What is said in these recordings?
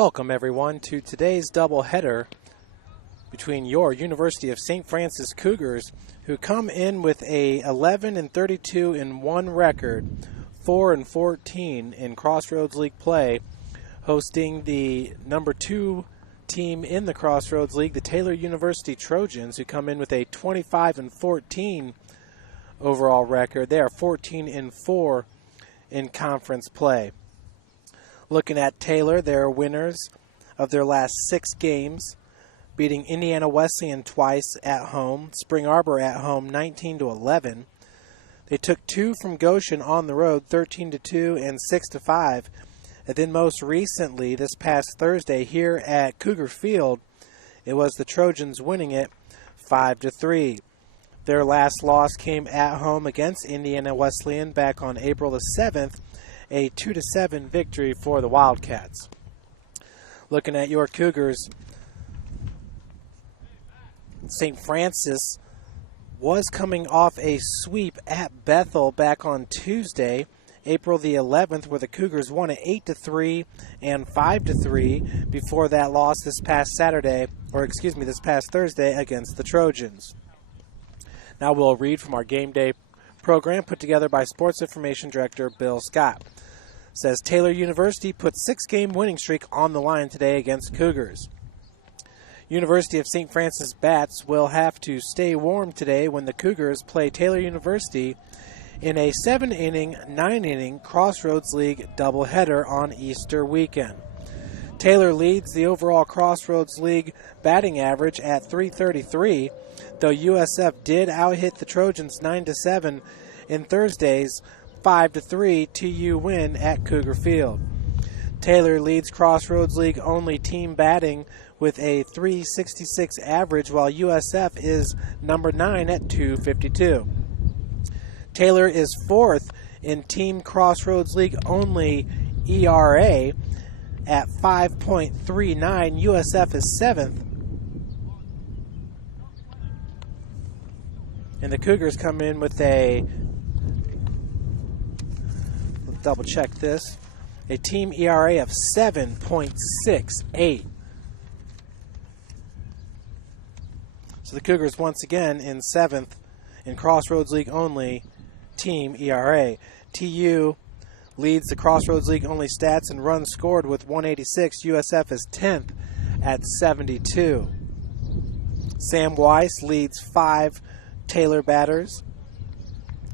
Welcome everyone to today's doubleheader between your University of St. Francis Cougars, who come in with a 11-32-1 record, 4-14 in Crossroads League play, hosting the number 2 team in the Crossroads League, the Taylor University Trojans, who come in with a 25-14 overall record. They are 14-4 in conference play. Looking at Taylor, they're winners of their last 6 games, beating Indiana Wesleyan twice at home, Spring Arbor at home 19-11. They took 2 from Goshen on the road, 13-2 and 6-5. And then most recently, this past Thursday here at Cougar Field, it was the Trojans winning it 5-3. Their last loss came at home against Indiana Wesleyan back on April the 7th, a 2-7 victory for the Wildcats. Looking at your Cougars, St. Francis was coming off a sweep at Bethel back on Tuesday, April the 11th, where the Cougars won at 8-3 and 5-3 before that loss this past Thursday against the Trojans. Now we'll read from our game day program put together by Sports Information Director Bill Scott. It says Taylor University put 6-game winning streak on the line today against Cougars. University of St. Francis Bats will have to stay warm today when the Cougars play Taylor University in a 7-inning, 9-inning Crossroads League doubleheader on Easter weekend. Taylor leads the overall Crossroads League batting average at .333, though USF did out-hit the Trojans 9-7 in Thursday's 5-3 TU win at Cougar Field. Taylor leads Crossroads League only team batting with a .366 average, while USF is number 9 at .252. Taylor is 4th in Team Crossroads League only ERA at 5.39. USF is 7th. And the Cougars come in with a, let's double check this, a team ERA of 7.68. So the Cougars once again in 7th in Crossroads League only team ERA. TU leads the Crossroads League only stats and runs scored with 186. USF is 10th at 72. Sam Weiss leads 5 Taylor batters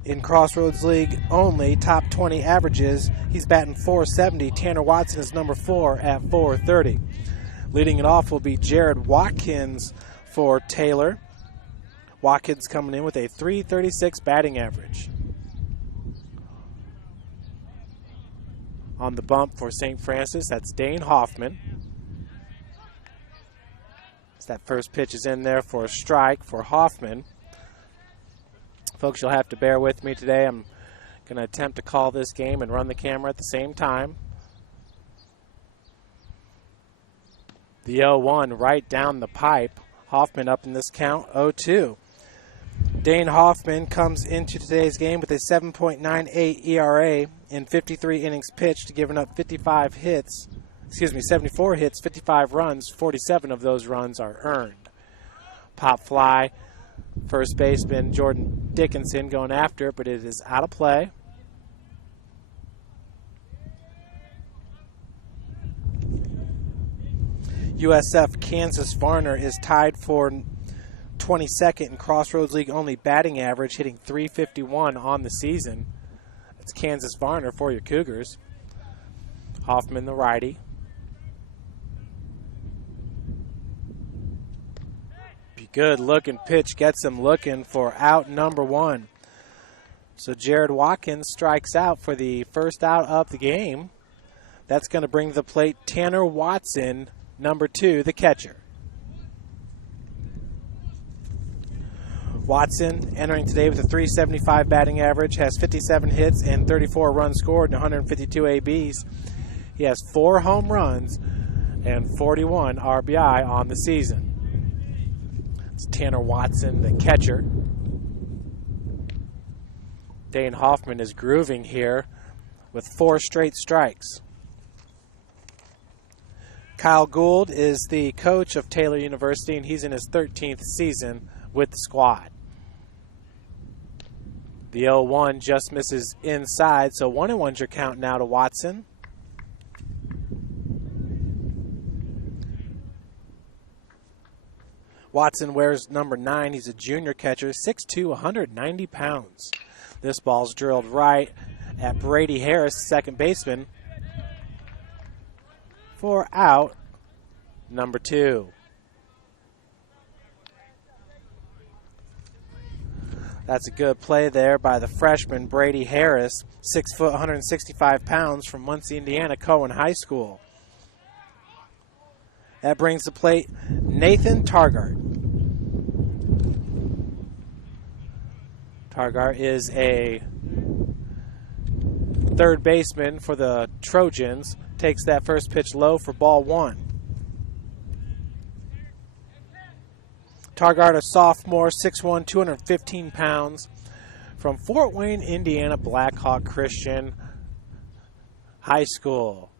in Crossroads League only top 20 averages. He's batting .470. Tanner Watson is number 4 at .430. Leading it off will be Jared Watkins for Taylor. Watkins coming in with a .336 batting average. On the bump for St. Francis, that's Dane Hoffman. As that first pitch is in there for a strike for Hoffman. Folks, you'll have to bear with me today. I'm going to attempt to call this game and run the camera at the same time. The 0-1 right down the pipe. Hoffman up in this count, 0-2. Dane Hoffman comes into today's game with a 7.98 ERA in 53 innings pitched, giving up 74 hits, 55 runs, 47 of those runs are earned. Pop fly, first baseman Jordan Dickinson going after it, but it is out of play. USF Kansas Varner is tied for 22nd in Crossroads League only batting average, hitting .351 on the season. That's Kansas Varner for your Cougars. Hoffman, the righty. Be good looking pitch, gets him looking for out number 1. So Jared Watkins strikes out for the first out of the game. That's going to bring to the plate Tanner Watson, number 2, the catcher. Watson entering today with a .375 batting average, has 57 hits and 34 runs scored and 152 ABs. He has 4 home runs and 41 RBI on the season. It's Tanner Watson, the catcher. Dane Hoffman is grooving here with 4 straight strikes. Kyle Gould is the coach of Taylor University, and he's in his 13th season with the squad. The 0-1 just misses inside, so 1-1's your count now to Watson. Watson wears number 9. He's a junior catcher, 6'2", 190 pounds. This ball's drilled right at Brady Harris, second baseman, for out number 2. That's a good play there by the freshman Brady Harris, 6 foot, 165 pounds from Muncie, Indiana, Cohen High School. That brings the plate Nathan Targart. Targart is a third baseman for the Trojans. Takes that first pitch low for ball 1. Targart, a sophomore, 6'1", 215 pounds, from Fort Wayne, Indiana, Blackhawk Christian High School.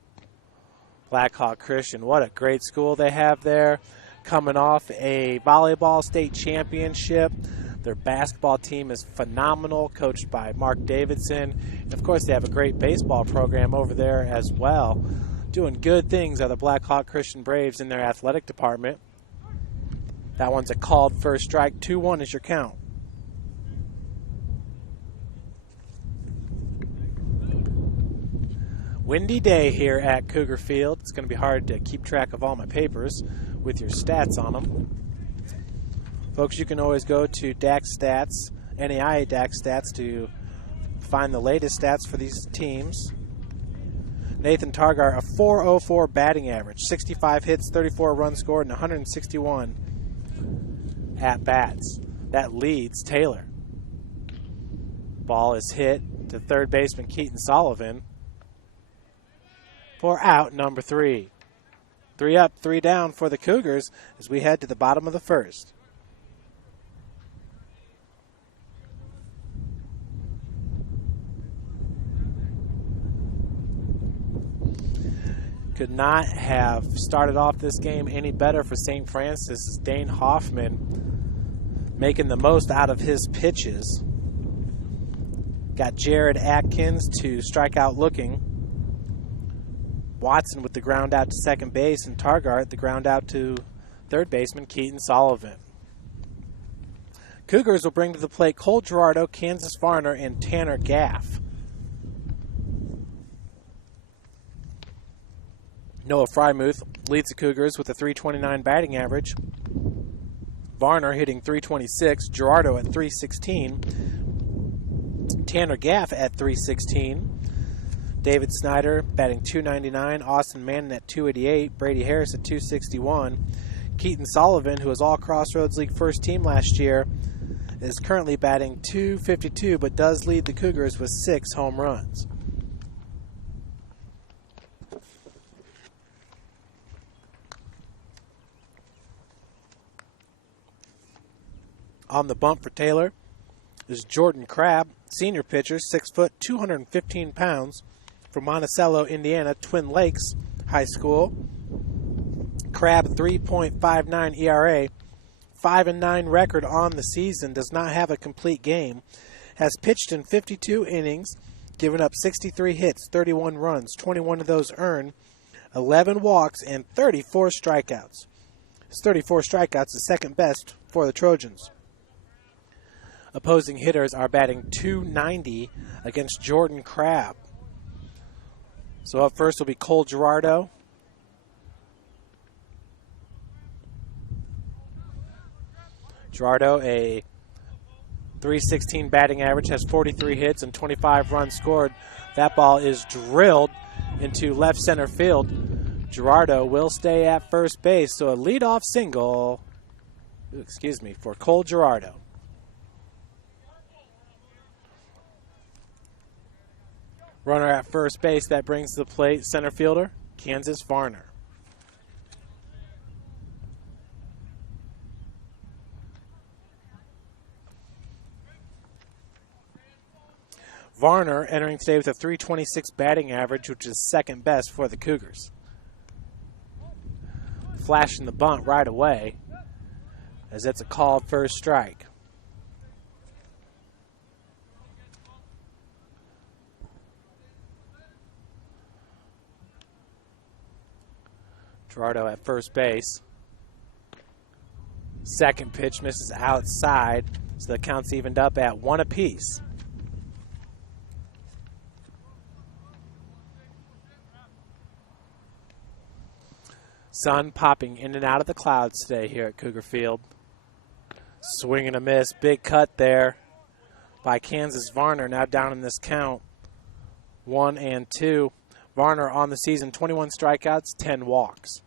Blackhawk Christian, what a great school they have there. Coming off a volleyball state championship. Their basketball team is phenomenal, coached by Mark Davidson. And of course, they have a great baseball program over there as well. Doing good things are the Blackhawk Christian Braves in their athletic department. That one's a called first strike. 2-1 is your count. Windy day here at Cougar Field. It's going to be hard to keep track of all my papers with your stats on them. Folks, you can always go to DAX Stats, NAIA DAX Stats, to find the latest stats for these teams. Nathan Targart, a .404 batting average, 65 hits, 34 runs scored, and 161 at-bats. That leads Taylor. Ball is hit to third baseman Keaton Sullivan for out number 3. 3 up, 3 down for the Cougars as we head to the bottom of the first. Could not have started off this game any better for St. Francis. Dane Hoffman making the most out of his pitches. Got Jared Atkins to strike out looking. Watson with the ground out to second base, and Targart the ground out to third baseman Keaton Sullivan. Cougars will bring to the plate Cole Gerardo, Kansas Varner, and Tanner Gaff. Noah Frymuth leads the Cougars with a .329 batting average. Varner hitting .326. Gerardo at .316. Tanner Gaff at .316. David Snyder batting .299. Austin Manning at .288. Brady Harris at .261. Keaton Sullivan, who was all Crossroads League first team last year, is currently batting .252, but does lead the Cougars with 6 home runs. On the bump for Taylor is Jordan Crabb, senior pitcher, 6 foot, 215 pounds, from Monticello, Indiana, Twin Lakes High School. Crabb, 3.59 ERA, 5-9 record on the season, does not have a complete game, has pitched in 52 innings, given up 63 hits, 31 runs, 21 of those earned, 11 walks, and 34 strikeouts. His 34 strikeouts is second best for the Trojans. Opposing hitters are batting .290 against Jordan Crabb. So up first will be Cole Gerardo. Gerardo, a .316 batting average, has 43 hits and 25 runs scored. That ball is drilled into left center field. Gerardo will stay at first base, so a leadoff single, for Cole Gerardo. Runner at first base, that brings to the plate center fielder, Kansas Varner. Varner entering today with a .326 batting average, which is second best for the Cougars. flashing the bunt right away, as it's a called first strike. Gerardo at first base. Second pitch misses outside, so the count's evened up at 1 apiece. Sun popping in and out of the clouds today here at Cougar Field. Swing and a miss. Big cut there by Kansas Varner. Now down in this count, 1-2. Varner on the season, 21 strikeouts, 10 walks.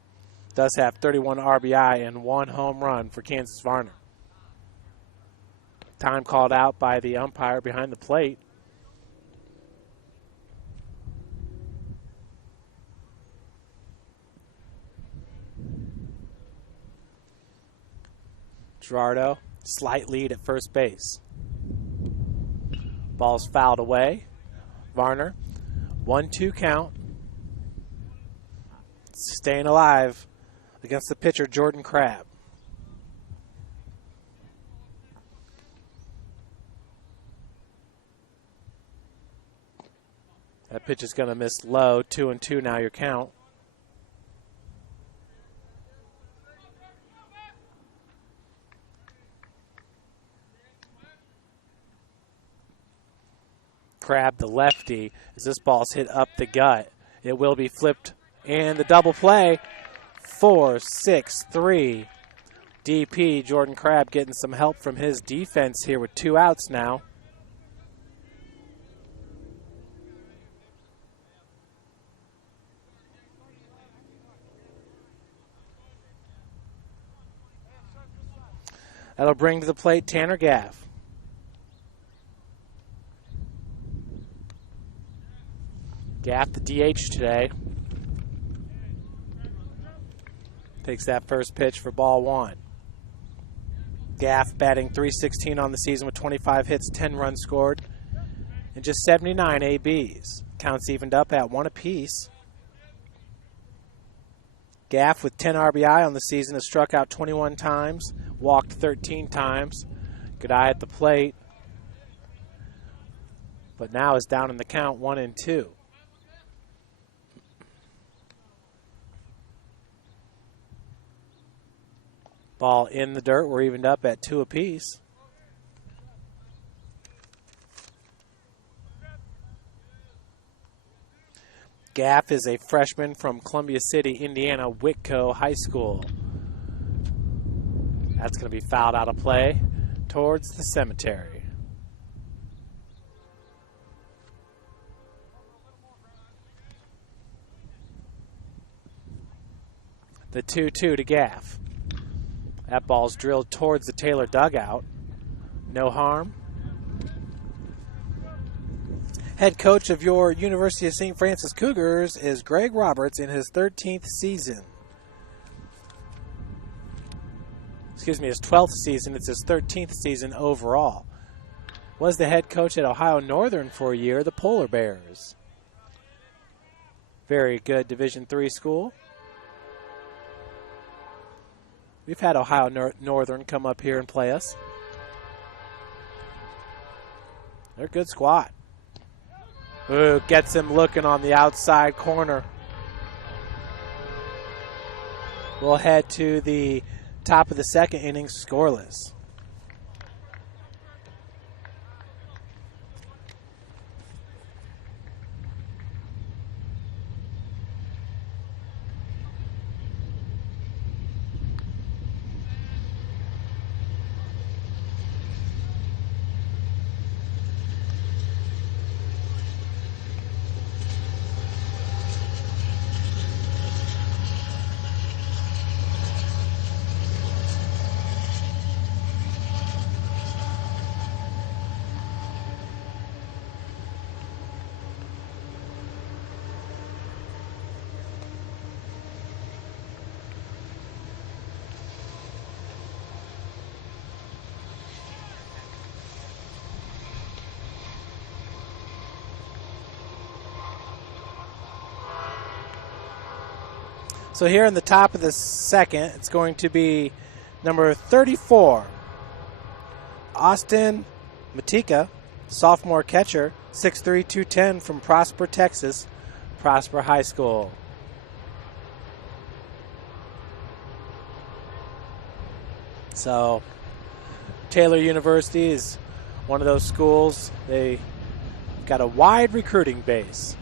Does have 31 RBI and 1 home run for Kansas Varner. Time called out by the umpire behind the plate. Gerardo, slight lead at first base. Ball's fouled away. Varner, 1-2 count. Staying alive against the pitcher, Jordan Crabb. That pitch is going to miss low. 2-2 now your count. Crabb, the lefty, as this ball's hit up the gut. It will be flipped, and the double play. 4-6-3. DP, Jordan Crabb, getting some help from his defense here with 2 outs now. That'll bring to the plate Tanner Gaff. Gaff, the DH today. Takes that first pitch for ball 1. Gaff batting .316 on the season with 25 hits, 10 runs scored, and just 79 ABs. Counts evened up at 1 apiece. Gaff with 10 RBI on the season has struck out 21 times, walked 13 times. Good eye at the plate, but now is down in the count 1-2. Ball in the dirt. We're evened up at 2 apiece. Gaff is a freshman from Columbia City, Indiana, Whitco High School. That's going to be fouled out of play towards the cemetery. The 2-2 to Gaff. That ball's drilled towards the Taylor dugout. No harm. Head coach of your University of St. Francis Cougars is Greg Roberts in his 13th season. Excuse me, his 12th season. It's his 13th season overall. Was the head coach at Ohio Northern for a year, the Polar Bears. Very good Division III school. We've had Ohio Northern come up here and play us. They're a good squad. Ooh, gets him looking on the outside corner. We'll head to the top of the second inning, scoreless. So here in the top of the second, it's going to be number 34, Austin Matika, sophomore catcher, 6'3", 210 from Prosper, Texas, Prosper High School. So Taylor University is one of those schools. They've got a wide recruiting base.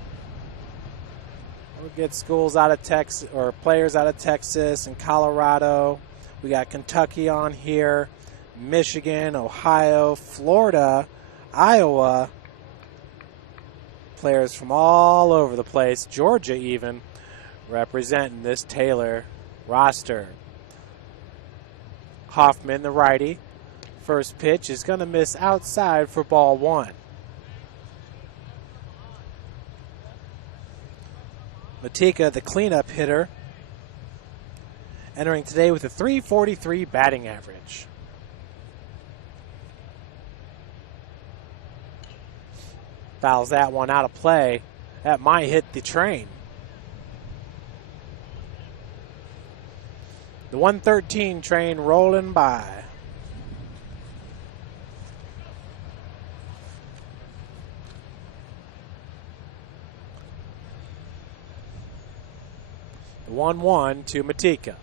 We'll get schools out of Texas, or players out of Texas and Colorado. We got Kentucky on here, Michigan, Ohio, Florida, Iowa. Players from all over the place, Georgia even, representing this Taylor roster. Hoffman, the righty. First pitch is going to miss outside for ball one. Matika, the cleanup hitter, entering today with a .343 batting average. Fouls that one out of play. That might hit the train. The 113 train rolling by. The 1-1 to Matika.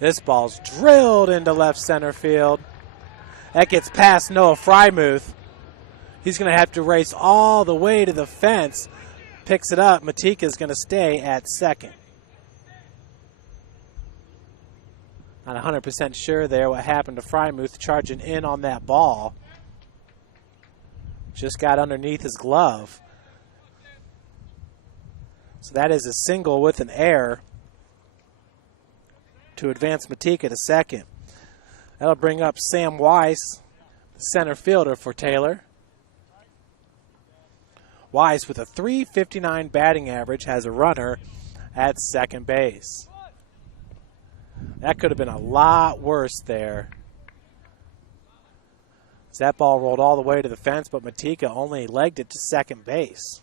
This ball's drilled into left center field. That gets past Noah Frymuth. He's going to have to race all the way to the fence. Picks it up. Matika's going to stay at second. Not 100% sure there what happened to Frymuth charging in on that ball. Just got underneath his glove. So that is a single with an error to advance Matika to second. That'll bring up Sam Weiss, the center fielder for Taylor. Weiss, with a .359 batting average, has a runner at second base. That could have been a lot worse there. That ball rolled all the way to the fence, but Matika only legged it to second base.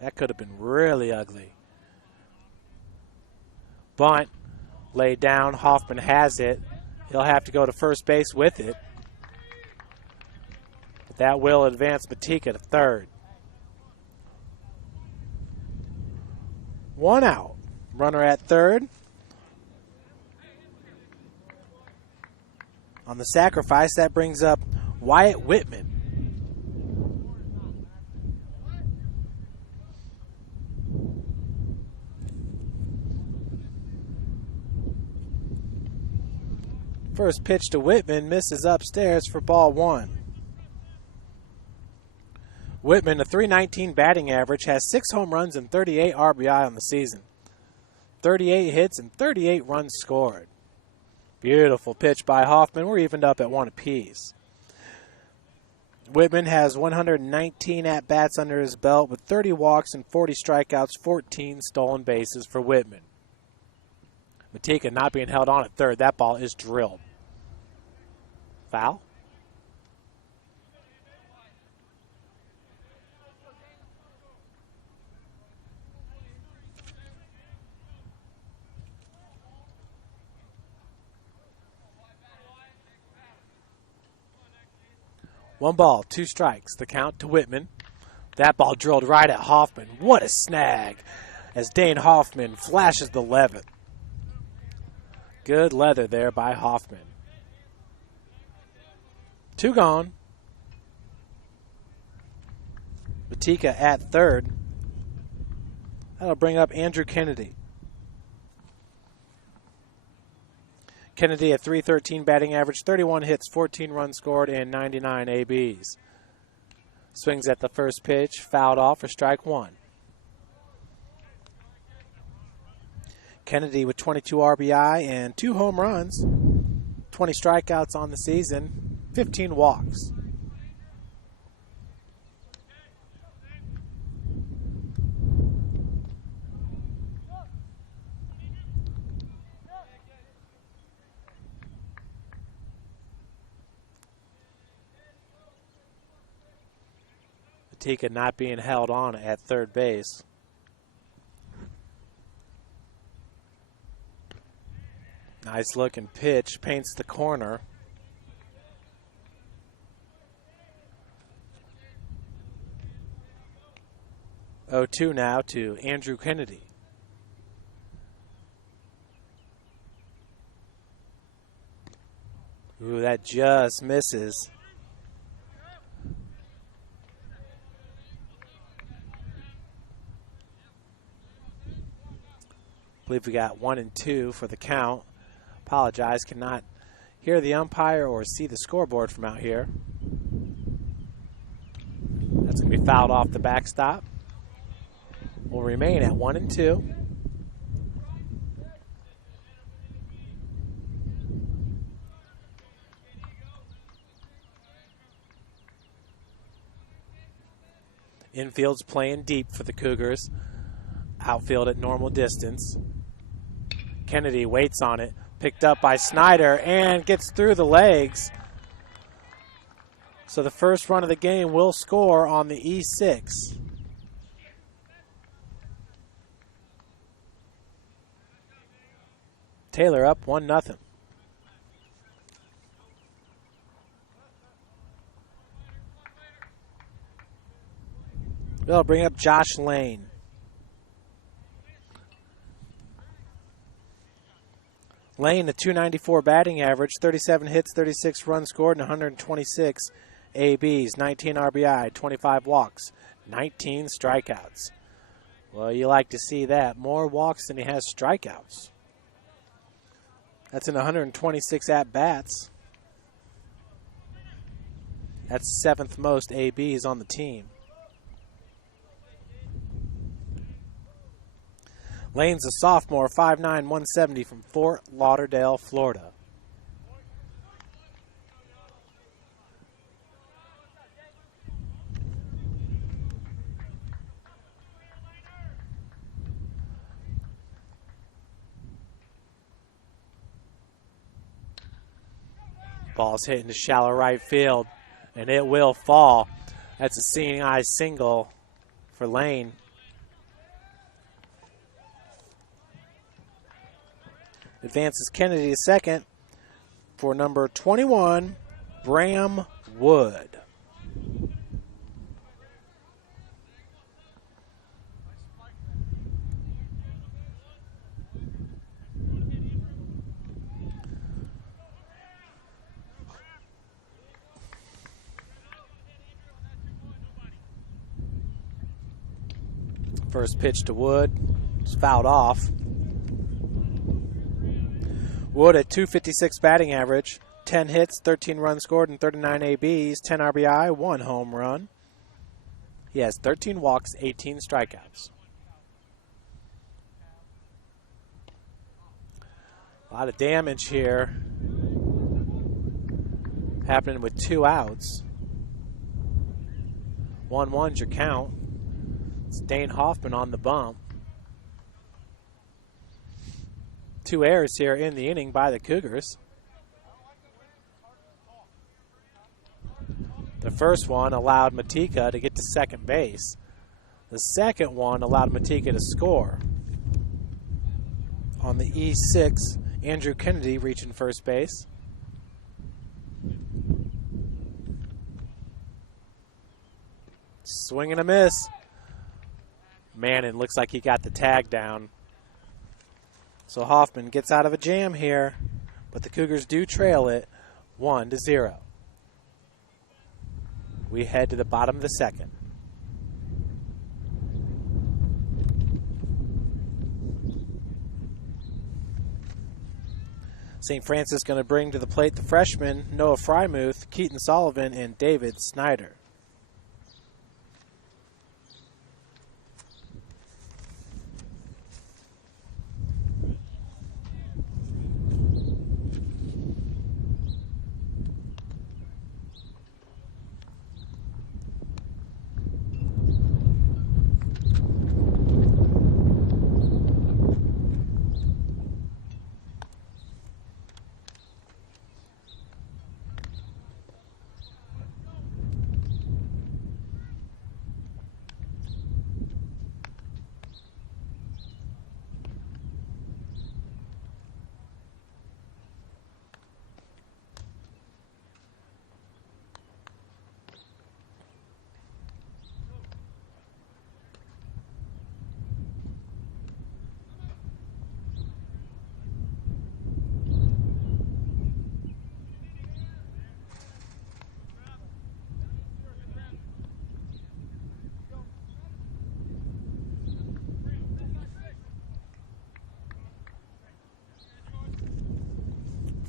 That could have been really ugly. Bunt laid down. Hoffman has it. He'll have to go to first base with it. But that will advance Matika to third. One out. Runner at third. On the sacrifice, that brings up Wyatt Whitman. First pitch to Whitman misses upstairs for ball one. Whitman, a .319 batting average, has 6 home runs and 38 RBI on the season. 38 hits and 38 runs scored. Beautiful pitch by Hoffman. We're evened up at 1 apiece. Whitman has 119 at-bats under his belt with 30 walks and 40 strikeouts, 14 stolen bases for Whitman. Matika not being held on at third. That ball is drilled. Foul? One ball, 2 strikes. The count to Whitman. That ball drilled right at Hoffman. What a snag as Dane Hoffman flashes the 11th. Good leather there by Hoffman. 2 gone. Matika at third. That'll bring up Andrew Kennedy. Kennedy, a .313 batting average, 31 hits, 14 runs scored, and 99 ABs. Swings at the first pitch, fouled off for strike one. Kennedy with 22 RBI and 2 home runs, 20 strikeouts on the season, 15 walks. Matika not being held on at third base. Nice looking pitch, paints the corner. Oh, 2 now to Andrew Kennedy. Ooh, that just misses. I believe we got 1 and 2 for the count. Apologize, cannot hear the umpire or see the scoreboard from out here. That's going to be fouled off the backstop. Will remain at 1 and 2. Infield's playing deep for the Cougars. Outfield at normal distance. Kennedy waits on it. Picked up by Snyder and gets through the legs. So the first run of the game will score on the E6. Taylor up 1-0. They'll bring up Josh Lane. Lane, a .294 batting average, 37 hits, 36 runs scored, and 126 ABs, 19 RBI, 25 walks, 19 strikeouts. Well, you like to see that. More walks than he has strikeouts. That's in 126 at-bats. That's 7th most ABs on the team. Lane's a sophomore, 5'9", 170 from Fort Lauderdale, Florida. Ball's hitting to shallow right field, and it will fall. That's a seeing eye single for Lane. Advances Kennedy to second for number 21, Bram Wood. First pitch to Wood. It's fouled off. Wood at .256 batting average, 10 hits, 13 runs scored, and 39 ABs, 10 RBI, 1 home run. He has 13 walks, 18 strikeouts. A lot of damage here happening with 2 outs. 1-1's your count. It's Dane Hoffman on the bump. 2 errors here in the inning by the Cougars. The first one allowed Matika to get to second base. The second one allowed Matika to score. On the E6, Andrew Kennedy reaching first base. Swing and a miss. Manning looks like he got the tag down. So Hoffman gets out of a jam here, but the Cougars do trail it 1-0. We head to the bottom of the second. St. Francis going to bring to the plate the freshmen Noah Frymuth, Keaton Sullivan, and David Snyder.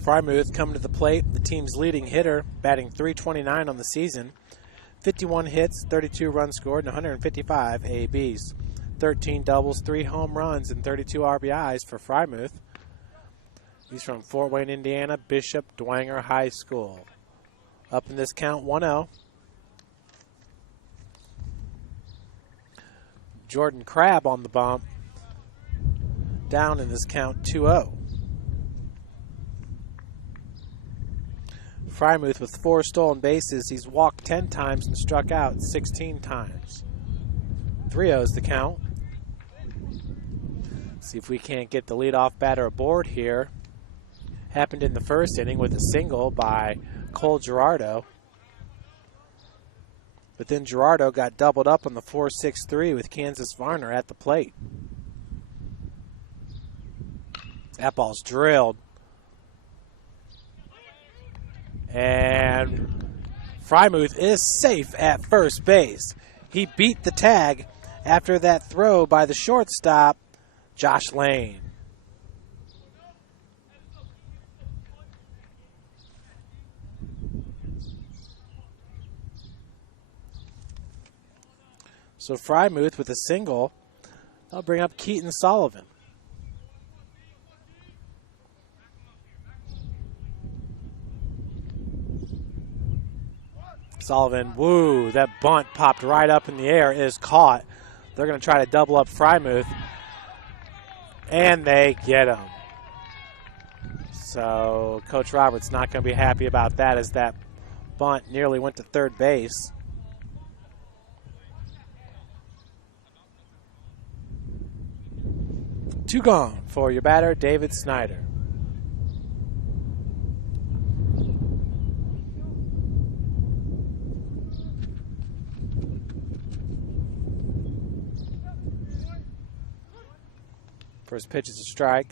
Frymuth coming to the plate, the team's leading hitter, batting .329 on the season. 51 hits, 32 runs scored, and 155 ABs. 13 doubles, 3 home runs, and 32 RBIs for Frymuth. He's from Fort Wayne, Indiana, Bishop Dwenger High School. Up in this count, 1-0. Jordan Crabb on the bump. Down in this count, 2-0. Frymuth with 4 stolen bases. He's walked 10 times and struck out 16 times. 3-0 is the count. See if we can't get the leadoff batter aboard here. Happened in the first inning with a single by Cole Gerardo. But then Gerardo got doubled up on the 4-6-3 with Kansas Varner at the plate. That ball's drilled. And Frymuth is safe at first base. He beat the tag after that throw by the shortstop, Josh Lane. So Frymuth with a single. That'll bring up Keaton Sullivan. Sullivan, woo, that bunt popped right up in the air, is caught. They're going to try to double up Frymuth, and they get him. So Coach Roberts not going to be happy about that, as that bunt nearly went to third base. Two gone for your batter, David Snyder. First pitch is a strike.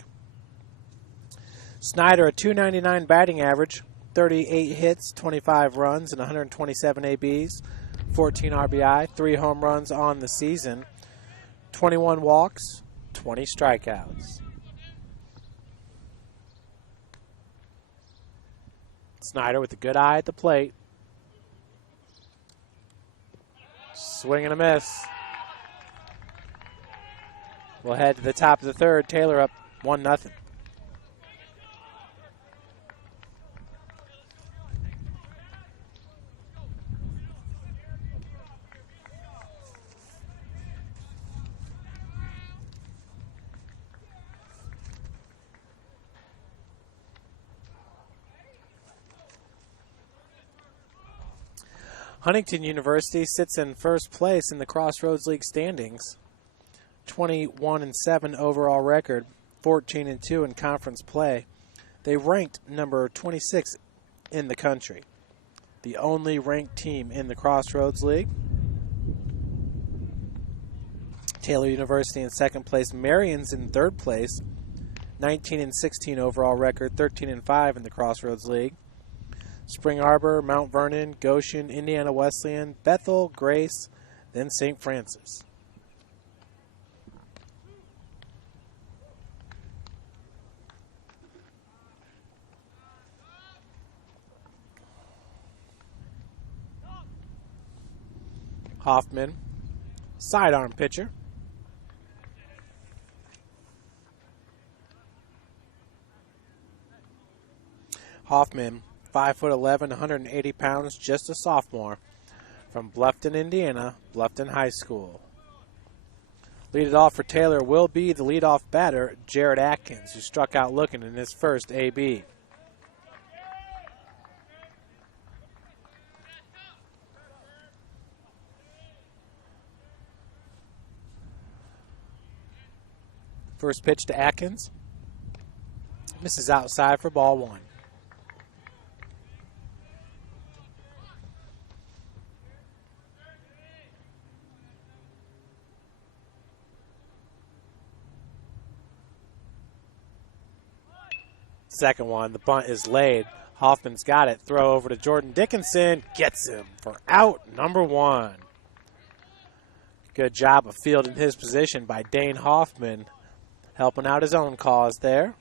Snyder, a .299 batting average, 38 hits, 25 runs, and 127 ABs, 14 RBI, 3 home runs on the season, 21 walks, 20 strikeouts. Snyder with a good eye at the plate. Swing and a miss. We'll head to the top of the third. Taylor up 1-0. Huntington University sits in first place in the Crossroads League standings. 21-7 overall record, 14-2 in conference play. They ranked number 26 in the country. The only ranked team in the Crossroads League. Taylor University in second place. Marion's in third place. 19-16 overall record, 13-5 in the Crossroads League. Spring Arbor, Mount Vernon, Goshen, Indiana Wesleyan, Bethel, Grace, then St. Francis. Hoffman, sidearm pitcher. Hoffman, 5'11", 180 pounds, just a sophomore, from Bluffton, Indiana, Bluffton High School. Lead it off for Taylor will be the leadoff batter, Jared Atkins, who struck out looking in his first AB. First pitch to Atkins. Misses outside for ball one. Second one, the bunt is laid. Hoffman's got it. Throw over to Jordan Dickinson. Gets him for out number one. Good job of fielding his position by Dane Hoffman, helping out his own cause there.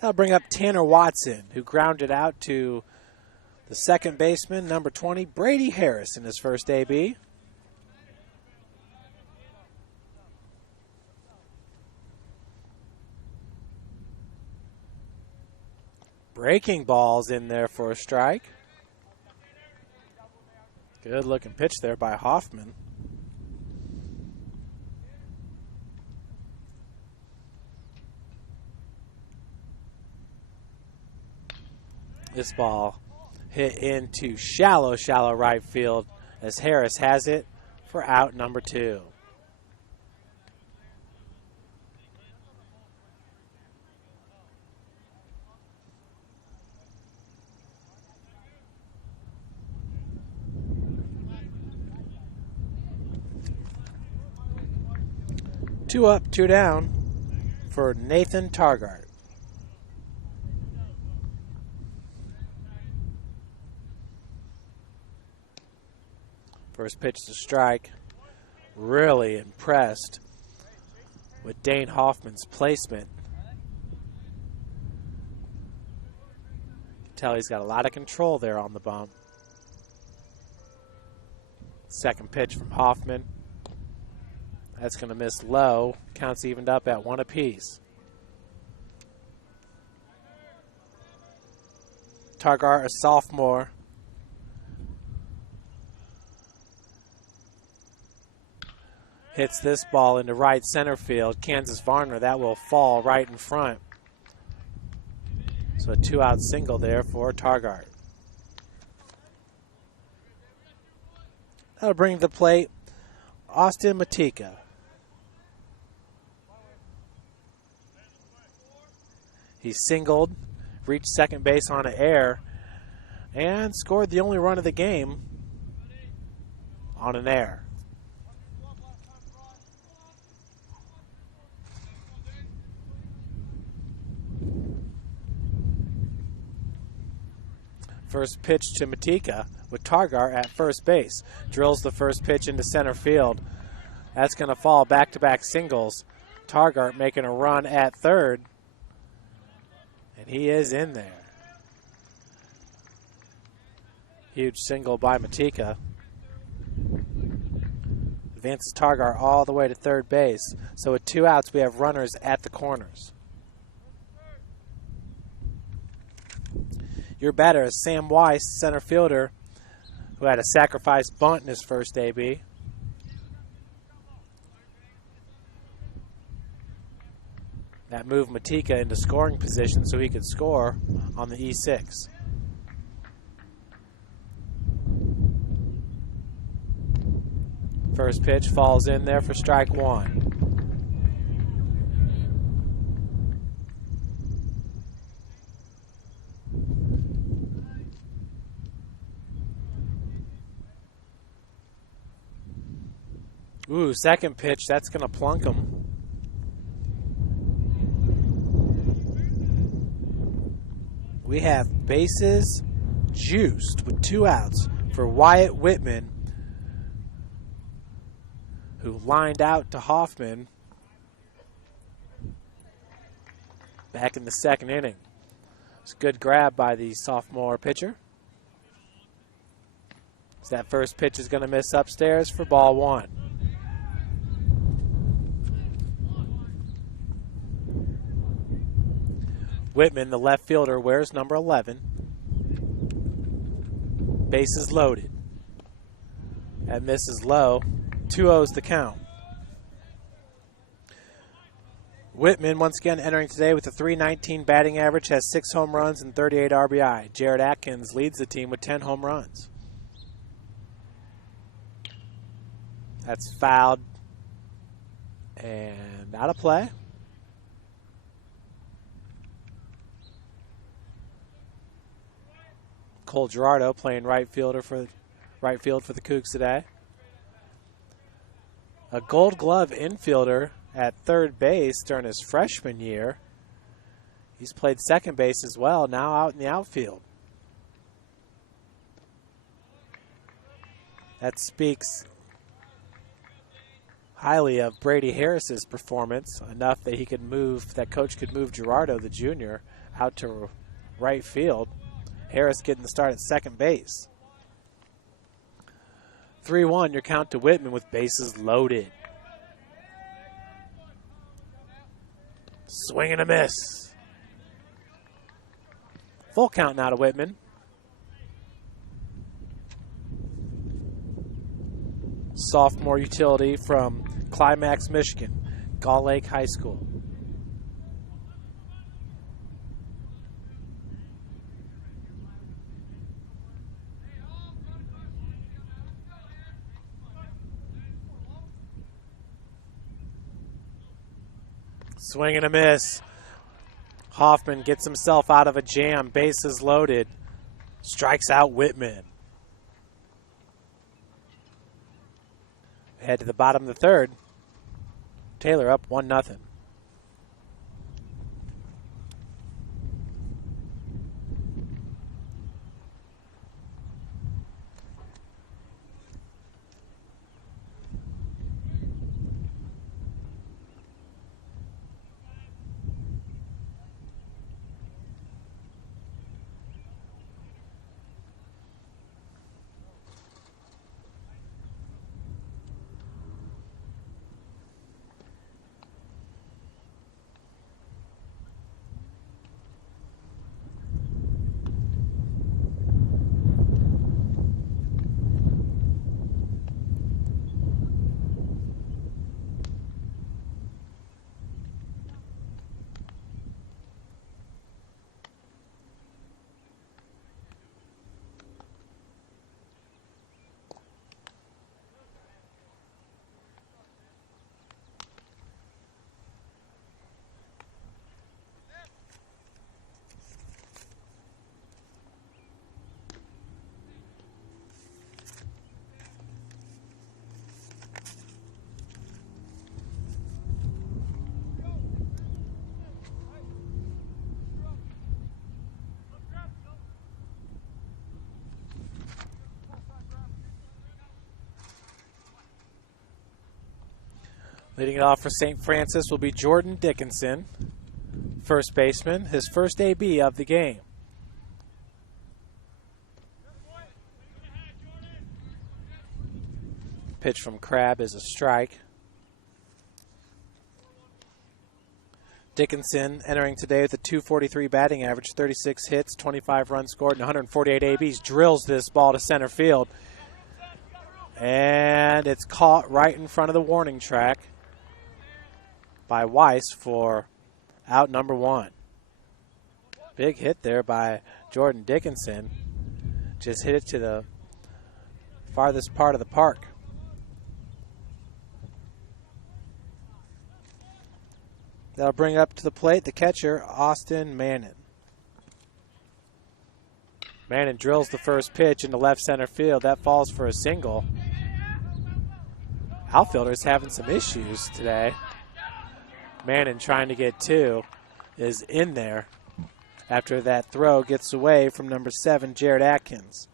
That'll bring up Tanner Watson, who grounded out to the second baseman, number 20, Brady Harris, in his first AB. Breaking balls in there for a strike. Good looking pitch there by Hoffman. This ball hit into shallow right field as Harris has it for out number 2. Two up, two down for Nathan Targart. First pitch to strike. Really impressed with Dane Hoffman's placement. You can tell he's got a lot of control there on the bump. Second pitch from Hoffman. That's going to miss low. Counts evened up at 1 apiece. Targart, a sophomore. Hits this ball into right center field. Kansas Varner, that will fall right in front. So a 2-out single there for Targart. That'll bring to the plate Austin Matika. He singled, reached second base on an error, and scored the only run of the game on an error. First pitch to Matika with Targart at first base. Drills the first pitch into center field. That's going to fall back-to-back singles. Targart making a run at third. And he is in there. Huge single by Matika. Advances Targart all the way to third base. So with 2 outs, we have runners at the corners. Your batter is Sam Weiss, center fielder, who had a sacrifice bunt in his first AB. That moved Matika into scoring position so he could score on the E6. First pitch falls in there for strike 1. Ooh, second pitch, that's going to plunk him. We have bases juiced with 2 outs for Wyatt Whitman, who lined out to Hoffman back in the second inning. It's a good grab by the sophomore pitcher. So that first pitch is going to miss upstairs for ball 1. Whitman, the left fielder, wears number 11. Bases loaded. That misses low. 2-0's the count. Whitman, once again entering today with a .319 batting average, has 6 home runs and 38 RBI. Jared Atkins leads the team with 10 home runs. That's fouled and out of play. Cole Gerardo playing right field for the Cougs today. A Gold Glove infielder at third base during his freshman year. He's played second base as well, now out in the outfield. That speaks highly of Brady Harris's performance, enough that coach could move Gerardo, the junior, out to right field. Harris getting the start at second base. 3-1, your count to Whitman with bases loaded. Swing and a miss. Full count now to Whitman. Sophomore utility from Climax, Michigan, Gull Lake High School. Swing and a miss. Hoffman gets himself out of a jam. Bases loaded. Strikes out Whitman. Head to the bottom of the third. Taylor up 1-0. Leading it off for St. Francis will be Jordan Dickinson, first baseman, his first AB of the game. Pitch from Crabb is a strike. Dickinson entering today with a .243 batting average, 36 hits, 25 runs scored, and 148 ABs. Drills this ball to center field. And it's caught right in front of the warning track by Weiss for out number one. Big hit there by Jordan Dickinson. Just hit it to the farthest part of the park. That'll bring up to the plate the catcher, Austin Mannon. Mannon drills the first pitch into left center field. That falls for a single. Outfielder's having some issues today. Mannon trying to get two is in there after that throw gets away from number 7, Jared Atkins.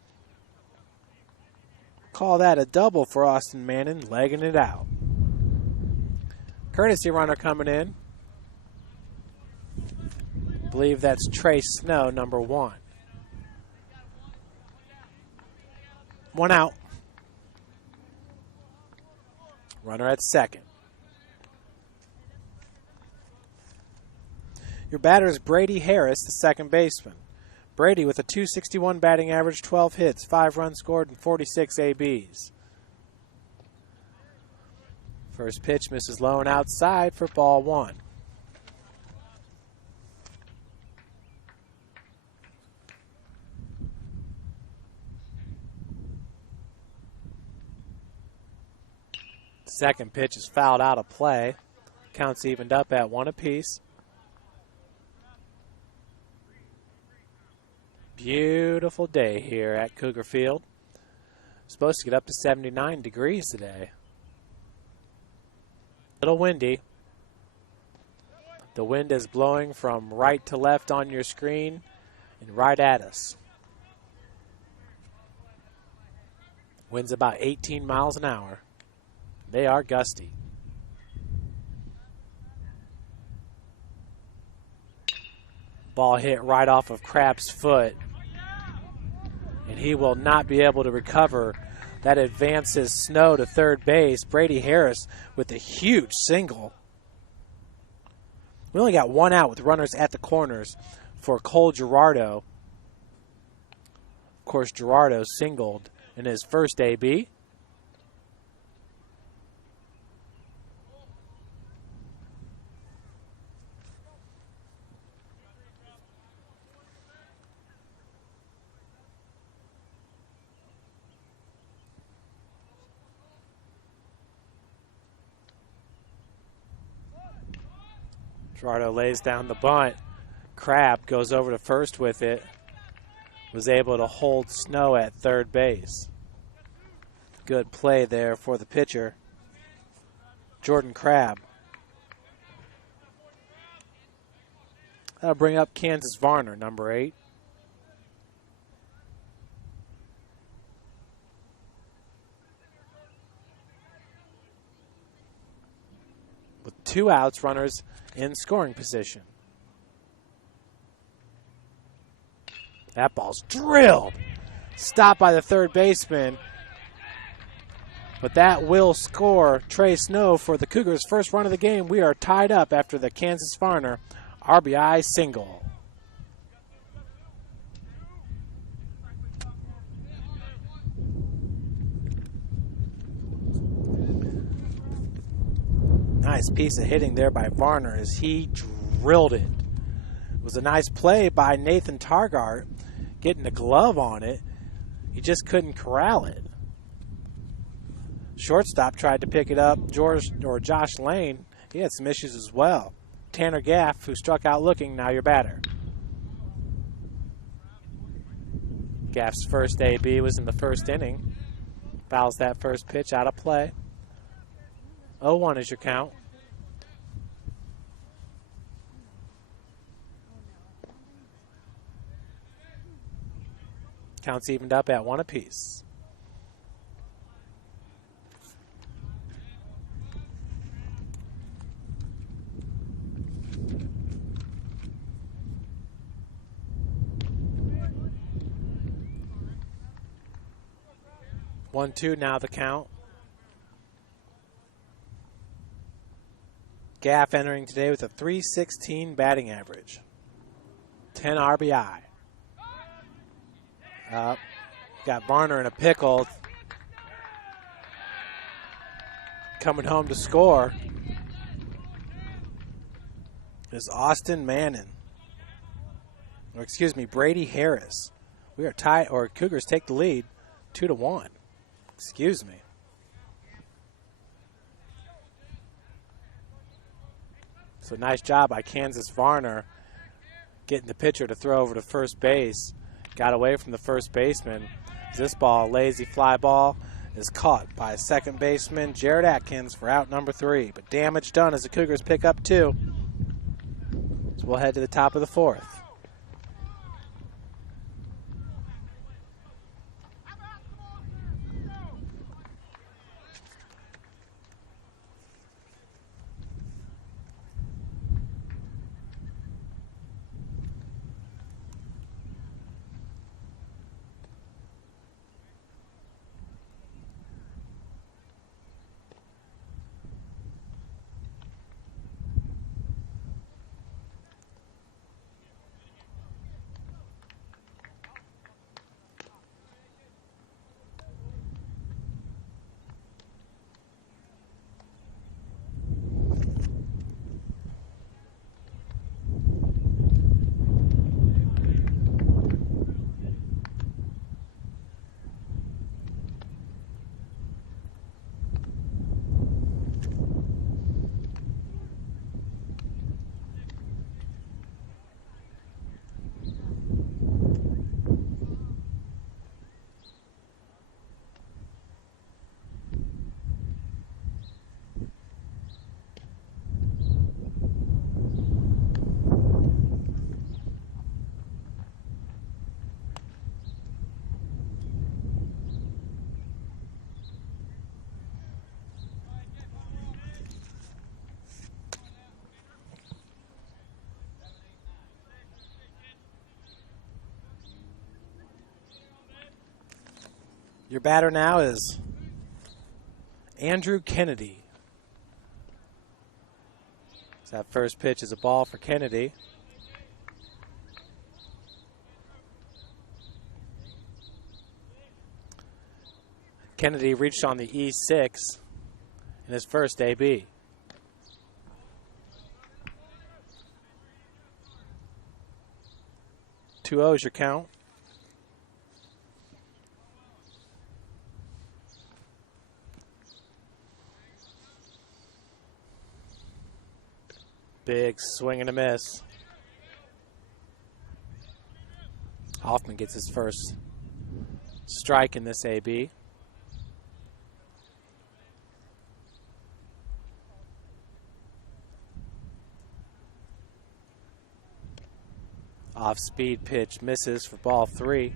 Call that a double for Austin Mannon, legging it out. Courtesy runner coming in. I believe that's Trey Snow, number 1. 1 out. Runner at second. Your batter is Brady Harris, the second baseman. Brady with a .261 batting average, 12 hits, 5 runs scored, and 46 ABs. First pitch misses low and outside for ball 1. Second pitch is fouled out of play. Counts evened up at 1 apiece. Beautiful day here at Cougar Field. Supposed to get up to 79 degrees today. A little windy. The wind is blowing from right to left on your screen and right at us. Wind's about 18 miles an hour. They are gusty. Ball hit right off of Crabb's foot, and he will not be able to recover. That advances Snow to third base. Brady Harris with a huge single. We only got one out with runners at the corners for Cole Gerardo. Of course, Gerardo singled in his first AB. Gerardo lays down the bunt. Crabb goes over to first with it. Was able to hold Snow at third base. Good play there for the pitcher, Jordan Crabb. That'll bring up Kansas Varner, number 8. With 2 outs, runners in scoring position. That ball's drilled. Stopped by the third baseman. But that will score Trey Snow for the Cougars' first run of the game. We are tied up after the Kansas Varner RBI single. Nice piece of hitting there by Varner as he drilled it. It was a nice play by Nathan Targart, getting a glove on it. He just couldn't corral it. Shortstop tried to pick it up, Josh Lane. He had some issues as well. Tanner Gaff, who struck out looking, now your batter. Gaff's first AB was in the first inning. Fouls that first pitch out of play. 0-1 is your count. Counts evened up at 1 apiece. One, two, now the count. Gaff entering today with a .316 batting average. 10 RBI. Got Varner in a pickle. Coming home to score is Austin Mannon. Or excuse me, Brady Harris. We are tied, or Cougars take the lead 2-1. Excuse me. So nice job by Kansas Varner getting the pitcher to throw over to first base. Got away from the first baseman. This ball, lazy fly ball, is caught by second baseman Jared Atkins for out number 3. But damage done as the Cougars pick up 2. So we'll head to the top of the 4th. Your batter now is Andrew Kennedy. So that first pitch is a ball for Kennedy. Kennedy reached on the E6 in his first AB. Two 0 is your count. Big swing and a miss. Hoffman gets his first strike in this AB. Off-speed pitch misses for ball 3.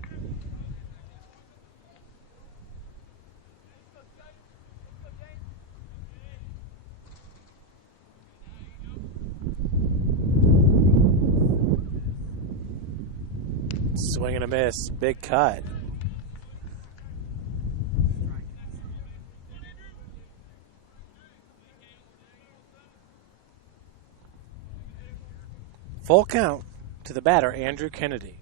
Swing and a miss. Big cut. Full count to the batter, Andrew Kennedy.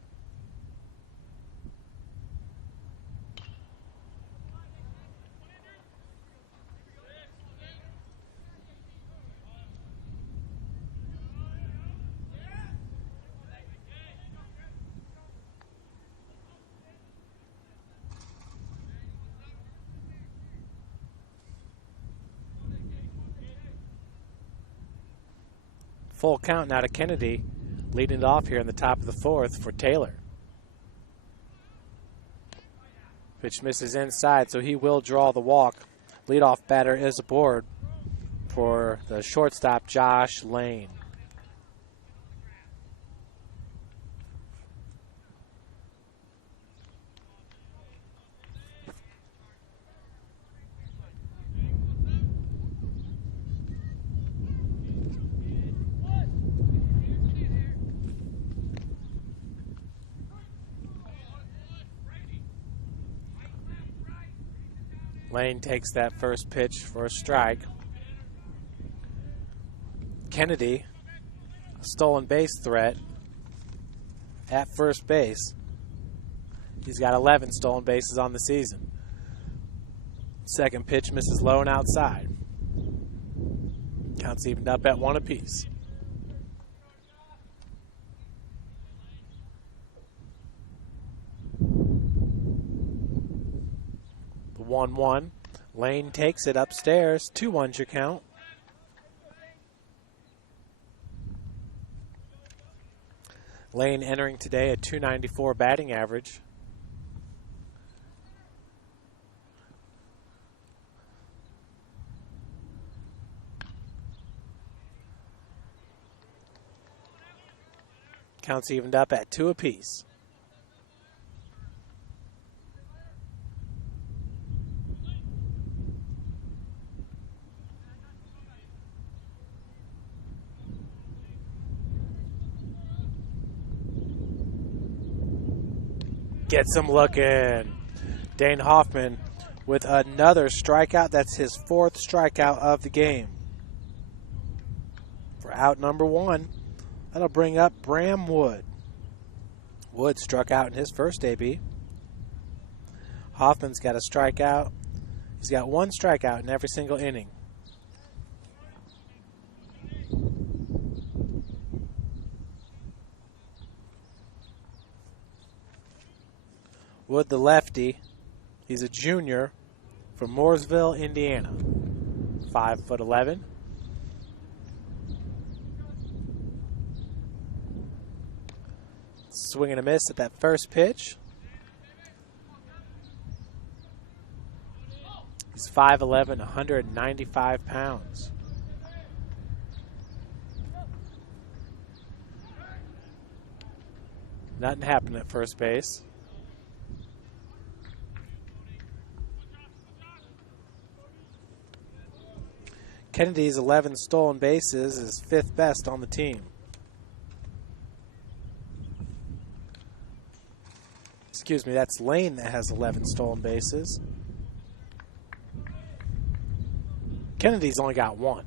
Full count now to Kennedy, leading it off here in the top of the 4th for Taylor. Pitch misses inside, so he will draw the walk. Leadoff batter is aboard for the shortstop, Josh Lane. Lane takes that first pitch for a strike. Kennedy, a stolen base threat at first base. He's got 11 stolen bases on the season. Second pitch misses low and outside. Counts evened up at 1 apiece. The 1-1. Lane takes it upstairs. 2-1's your count. Lane entering today a .294 batting average. Counts evened up at 2 apiece. Gets him looking. Dane Hoffman with another strikeout. That's his 4th strikeout of the game. For out number 1, that'll bring up Bram Wood. Wood struck out in his first AB. Hoffman's got a strikeout. He's got 1 strikeout in every single inning. Wood, the lefty, he's a junior from Mooresville, Indiana. 5'11". Swing and a miss at that first pitch. He's 5'11", 195 pounds. Nothing happened at first base. Kennedy's 11 stolen bases is 5th best on the team. Excuse me, that's Lane that has 11 stolen bases. Kennedy's only got 1.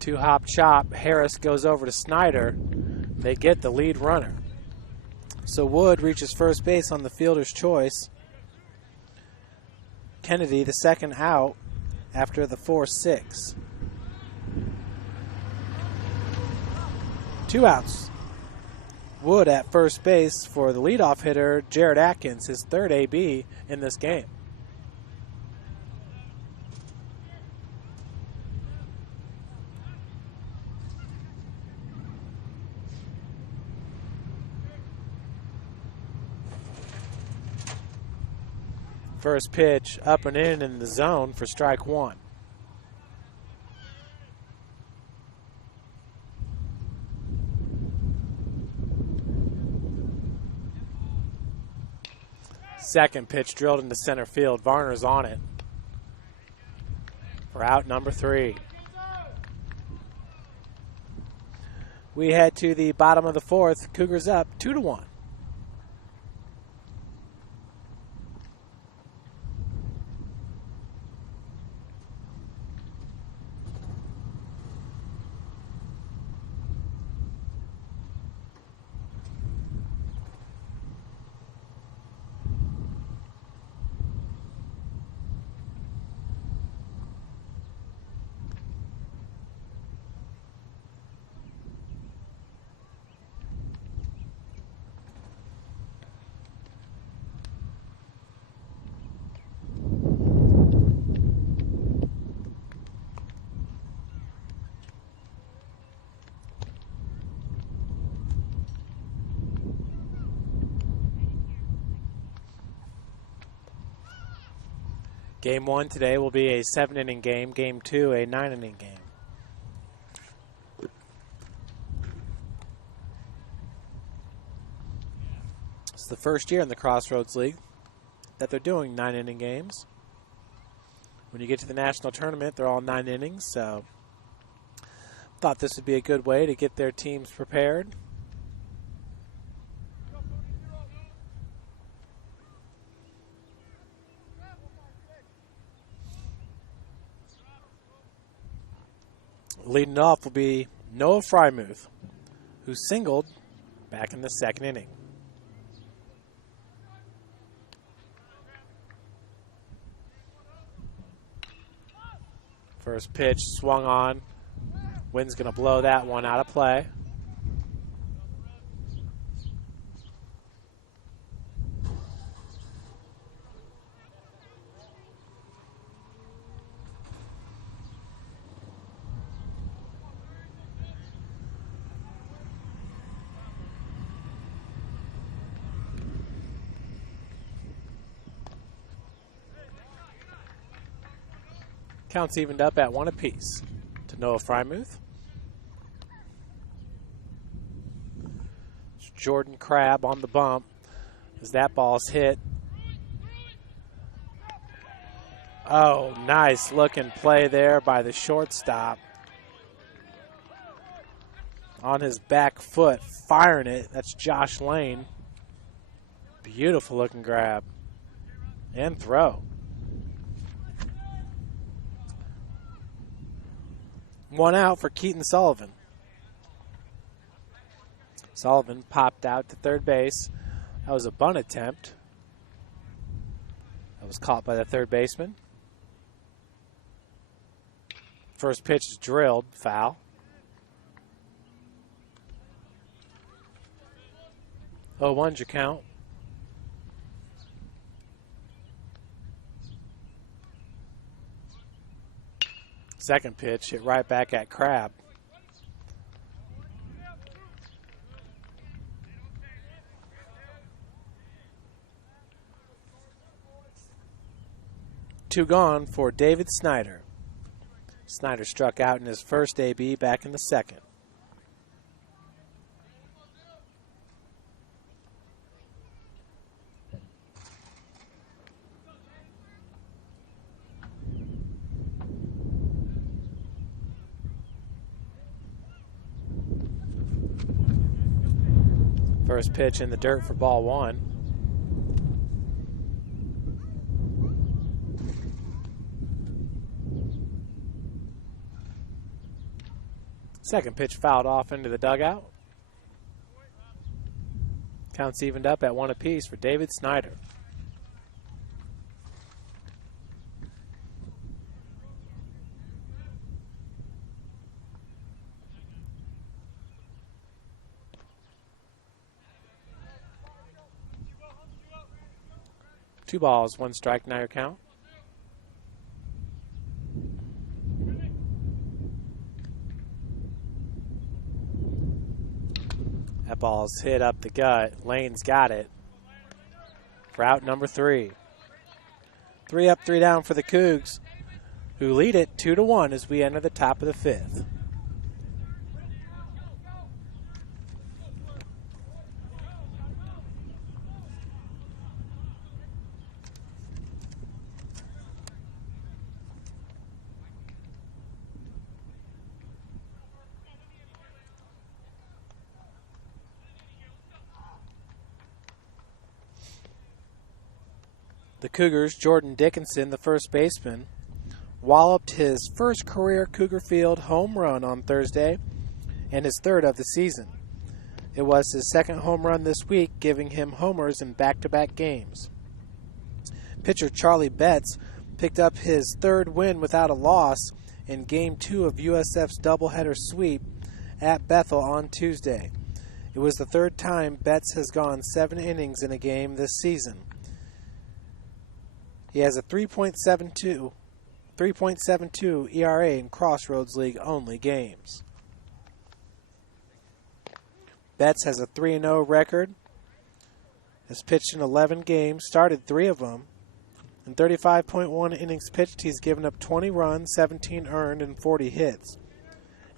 Two-hop chop. Harris goes over to Snyder. They get the lead runner. So Wood reaches first base on the fielder's choice. Kennedy, the second out after the 4-6. 2 outs. Wood at first base for the leadoff hitter, Jared Atkins, his third AB in this game. First pitch up and in the zone for strike 1. Second pitch drilled into center field. Varner's on it for out number 3. We head to the bottom of the 4th. Cougars up 2-1. Game 1 today will be a 7-inning game. Game 2, a 9-inning game. It's the first year in the Crossroads League that they're doing 9-inning games. When you get to the national tournament, they're all 9 innings, so thought this would be a good way to get their teams prepared. Leading off will be Noah Frymuth, who singled back in the 2nd inning. First pitch swung on. Wind's going to blow that one out of play. Counts evened up at 1 apiece to Noah Frymuth. Jordan Crabb on the bump as that ball's hit. Oh, nice looking play there by the shortstop. On his back foot, firing it. That's Josh Lane. Beautiful looking grab and throw. 1 out for Keaton Sullivan. Sullivan popped out to third base. That was a bunt attempt. That was caught by the third baseman. First pitch is drilled, foul. 0-1's your count. Second pitch hit right back at Crabb. Two gone for David Snyder. Snyder struck out in his first AB back in the 2nd. First pitch in the dirt for ball one. Second pitch fouled off into the dugout. Counts evened up at 1 apiece for David Snyder. Two balls, one strike, now your count. That ball's hit up the gut. Lane's got it. Route number 3. 3 up, 3 down for the Cougs, who lead it 2-1 as we enter the top of the 5th. The Cougars, Jordan Dickinson, the first baseman, walloped his first career Cougar Field home run on Thursday and his third of the season. It was his second home run this week, giving him homers in back-to-back games. Pitcher Charlie Betts picked up his third win without a loss in Game 2 of USF's doubleheader sweep at Bethel on Tuesday. It was the third time Betts has gone 7 innings in a game this season. He has a 3.72 ERA in Crossroads League only games. Betts has a 3-0 record, has pitched in 11 games, started 3 of them. In 35.1 innings pitched, he's given up 20 runs, 17 earned, and 40 hits.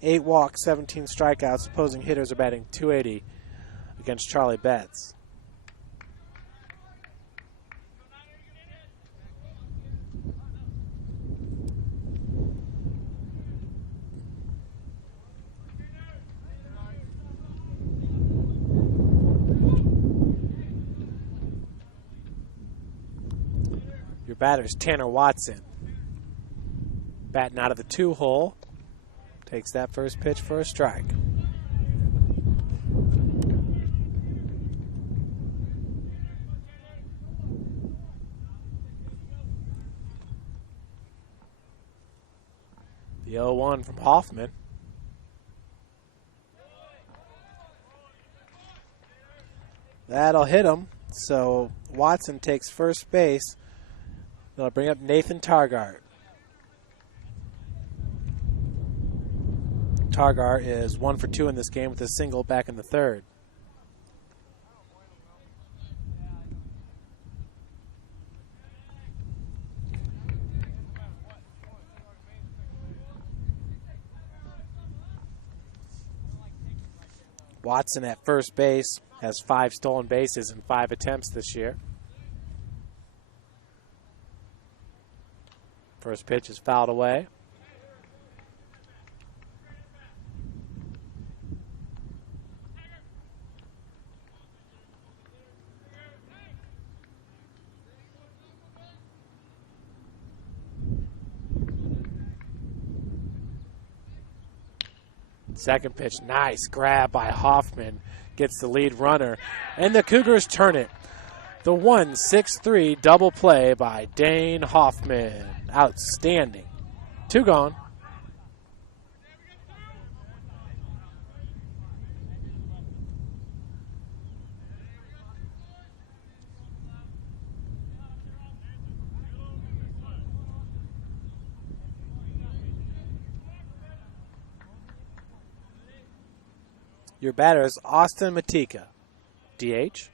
8 walks, 17 strikeouts. Opposing hitters are batting .280 against Charlie Betts. Your batter's Tanner Watson. Batting out of the 2-hole. Takes that first pitch for a strike. The 0-1 from Hoffman. That'll hit him. So Watson takes first base. They'll bring up Nathan Targart. Targart is 1 for 2 in this game with a single back in the third. Watson at first base has 5 stolen bases in 5 attempts this year. First pitch is fouled away. Second pitch, nice grab by Hoffman. Gets the lead runner, and the Cougars turn it. The 1-6-3 double play by Dane Hoffman. Outstanding. 2 gone. Your batter is Austin Matika, DH.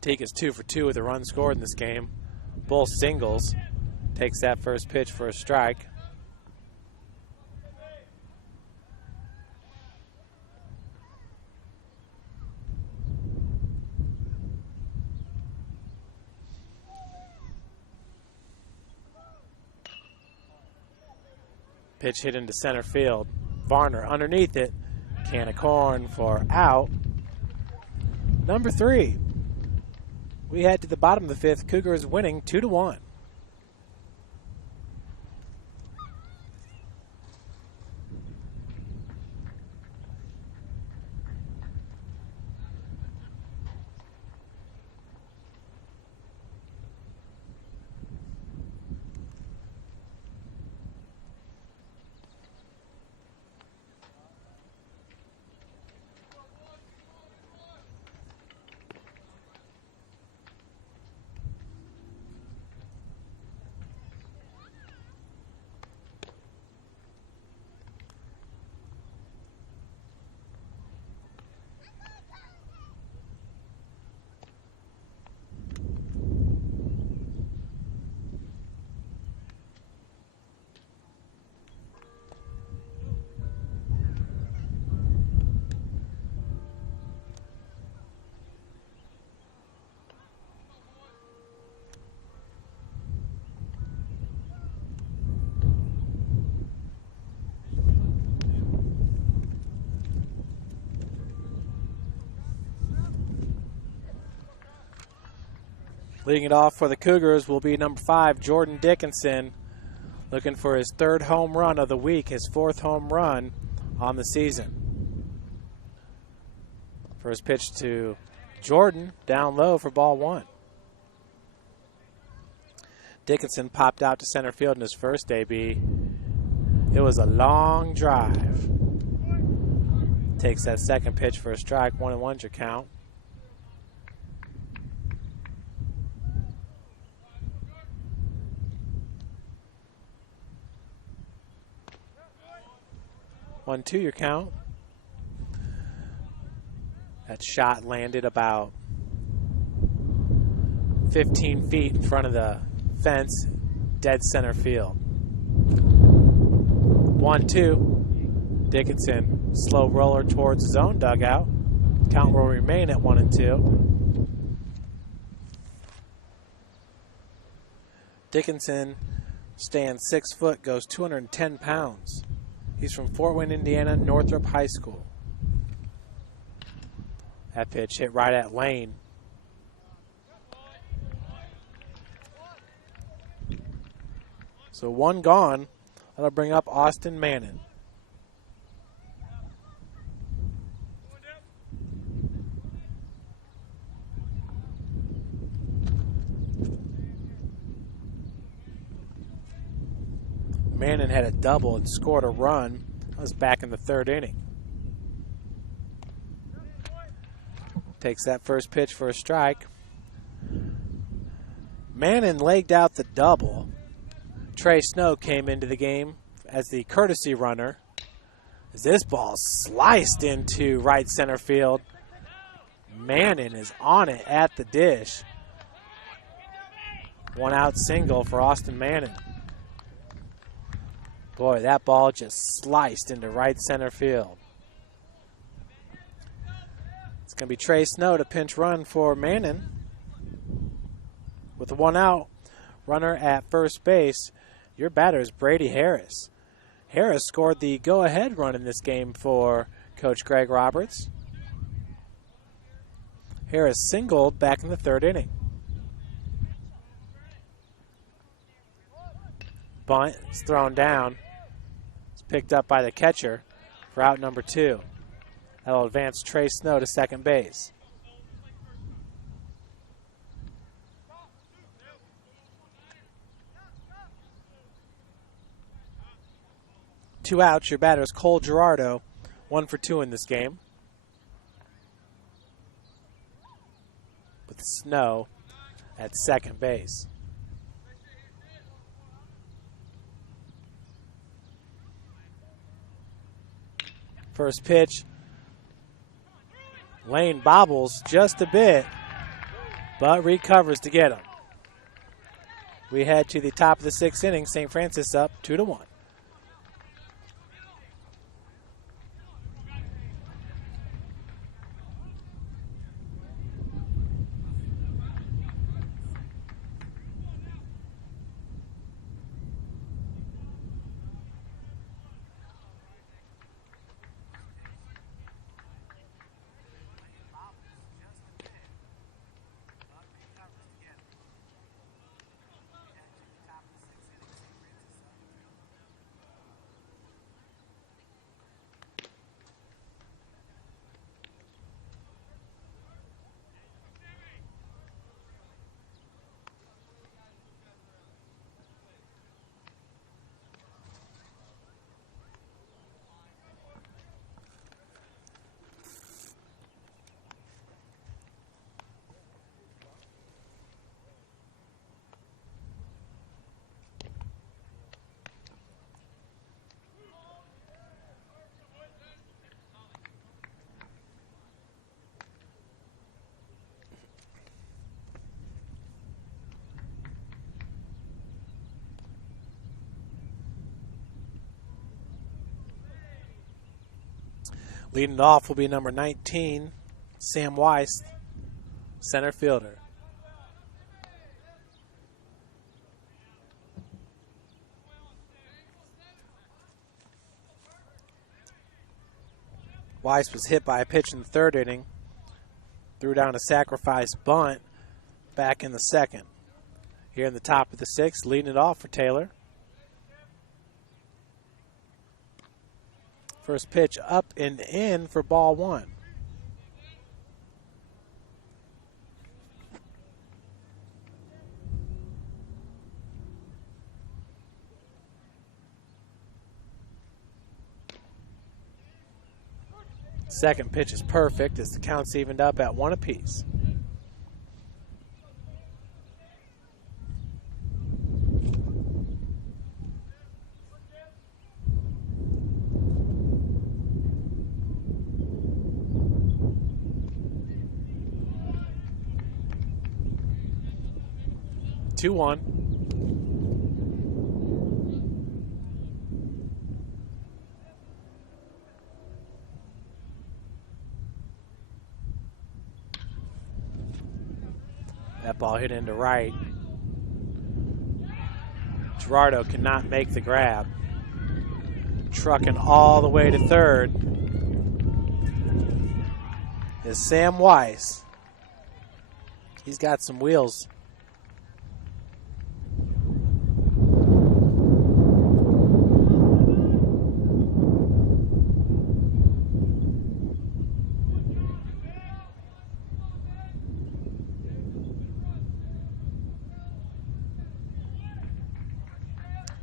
Matika's 2 for 2 with a run scored in this game. Both singles. Takes that first pitch for a strike. Pitch hit into center field. Varner underneath it. Can of corn for out. Number 3. We head to the bottom of the 5th. Cougars winning 2-1. Leading it off for the Cougars will be number 5, Jordan Dickinson, looking for his 3rd home run of the week, his 4th home run on the season. First pitch to Jordan, down low for ball 1. Dickinson popped out to center field in his first AB. It was a long drive. Takes that second pitch for a strike, 1-1's your count. One, 2 your count. That shot landed about 15 feet in front of the fence, dead center field. 1-2. Dickinson, slow roller towards his own dugout. Count will remain at 1-2. Dickinson stands 6 foot, goes 210 pounds. He's from Fort Wayne, Indiana, Northrop High School. That pitch hit right at Lane. So 1 gone. That'll bring up Austin Manning. Manning had a double and scored a run. That was back in the 3rd inning. Takes that first pitch for a strike. Manning legged out the double. Trey Snow came into the game as the courtesy runner. As this ball sliced into right center field. Manning is on it at the dish. 1 out single for Austin Manning. Boy, that ball just sliced into right center field. It's going to be Trey Snow to pinch run for Manning. With 1 out, runner at first base, your batter is Brady Harris. Harris scored the go-ahead run in this game for Coach Greg Roberts. Harris singled back in the 3rd inning. Bunt is thrown down. Picked up by the catcher for out number 2. That'll advance Trey Snow to second base. Two outs. Your batter is Cole Gerardo, 1 for 2 in this game. With Snow at second base. First pitch. Lane bobbles just a bit, but recovers to get him. We head to the top of the 6th inning. St. Francis up 2-1. Leading it off will be number 19, Sam Weiss, center fielder. Weiss was hit by a pitch in the third inning, threw down a sacrifice bunt back in the second. Here in the top of the sixth, leading it off for Taylor. First pitch up and in for ball one. Second pitch is perfect as the count's evened up at 1 apiece. Two one. That ball hit into right. Gerardo cannot make the grab. Trucking all the way to third is Sam Weiss. He's got some wheels.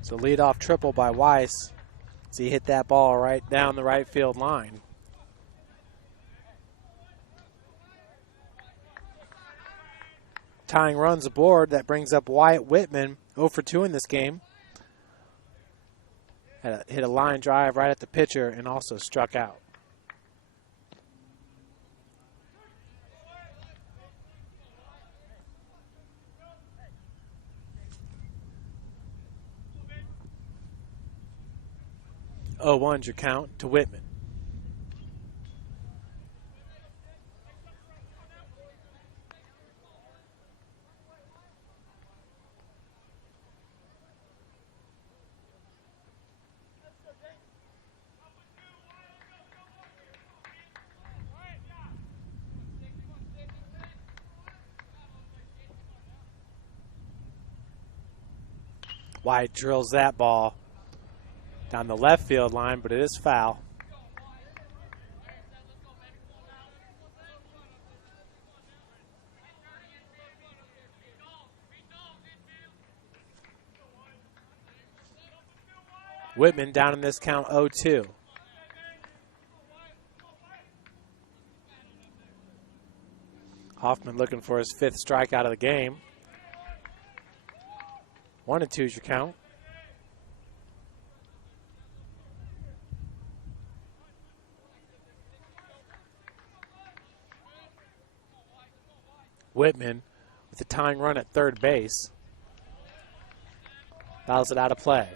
So leadoff triple by Weiss. So he hit that ball right down the right field line. Tying runs aboard. That brings up Wyatt Whitman, 0 for 2 in this game. Hit a line drive right at the pitcher and also struck out. Oh, 1's your count to Whitman. White drills that ball down the left field line, but it is foul. Whitman down in this count 0-2. Hoffman looking for his 5th strikeout of the game. 1-2 is your count. Whitman with the tying run at third base. Fouls it out of play.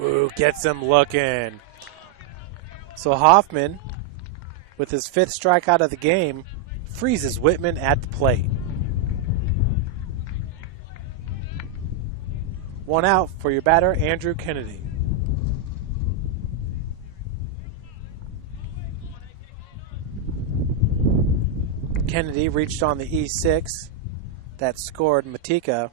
Ooh, gets him looking. So Hoffman, with his 5th strikeout of the game, freezes Whitman at the plate. 1 out for your batter, Andrew Kennedy. Kennedy reached on the E6 that scored Matika.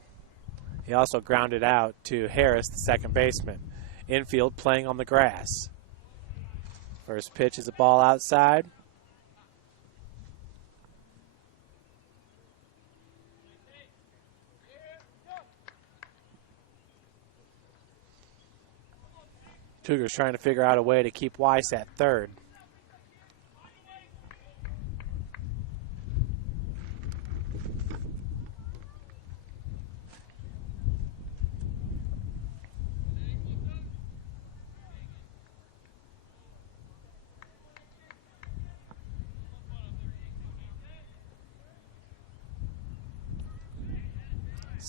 He also grounded out to Harris, the second baseman. Infield playing on the grass. First pitch is a ball outside. Cougars trying to figure out a way to keep Weiss at third.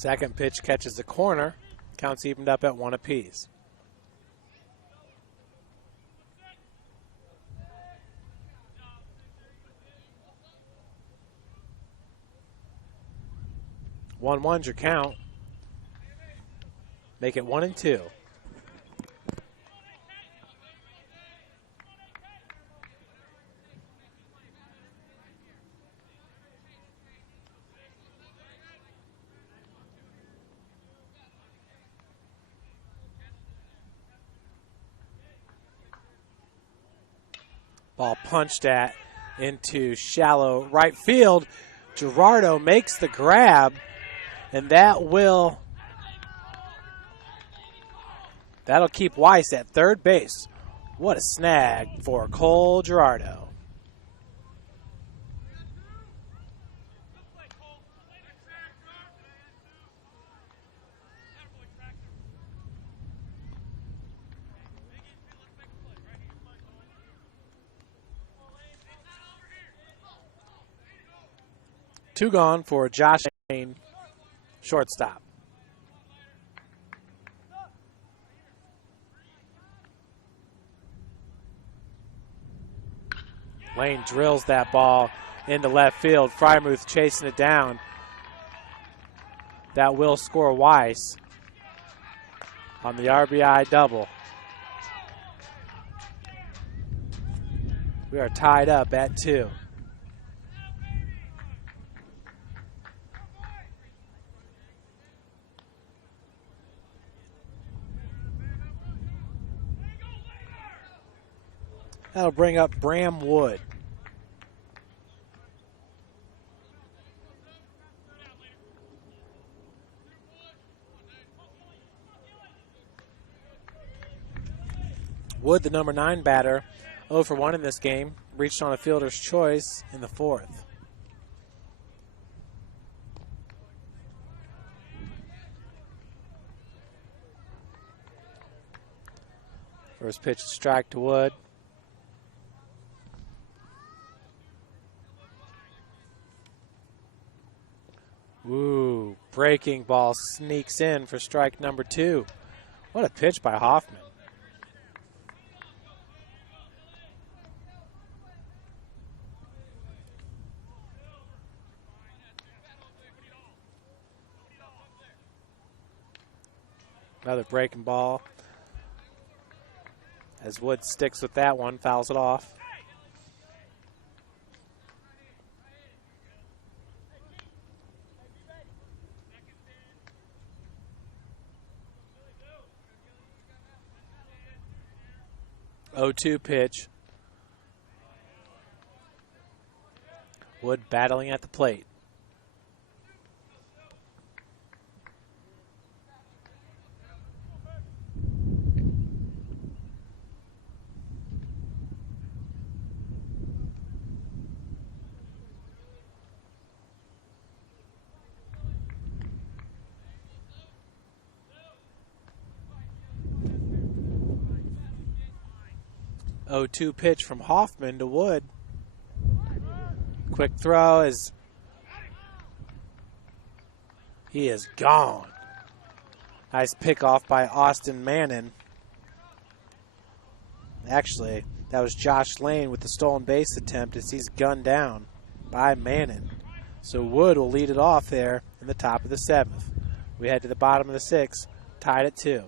Second pitch catches the corner. Counts evened up at 1 apiece. One's your count. Make it 1-2. Ball punched at into shallow right field. Gerardo makes the grab, and that'll keep Weiss at third base. What a snag for Cole Gerardo. Two gone for Josh Lane, shortstop. Lane drills that ball into left field. Frymuth chasing it down. That will score Weiss on the RBI double. We are tied up at 2. That'll bring up Bram Wood. Wood, the number 9 batter, 0 for 1 in this game, reached on a fielder's choice in the 4th. First pitch, strike to Wood. Ooh, breaking ball sneaks in for strike number 2. What a pitch by Hoffman. Another breaking ball. As Wood sticks with that one, fouls it off. Oh-2 pitch. Wood battling at the plate. Oh-2 pitch from Hoffman to Wood. Quick throw as he is gone. Nice pick off by Austin Mannon. Actually, that was Josh Lane with the stolen base attempt as he's gunned down by Mannon. So Wood will lead it off there in the top of the 7th. We head to the bottom of the 6th, tied at 2.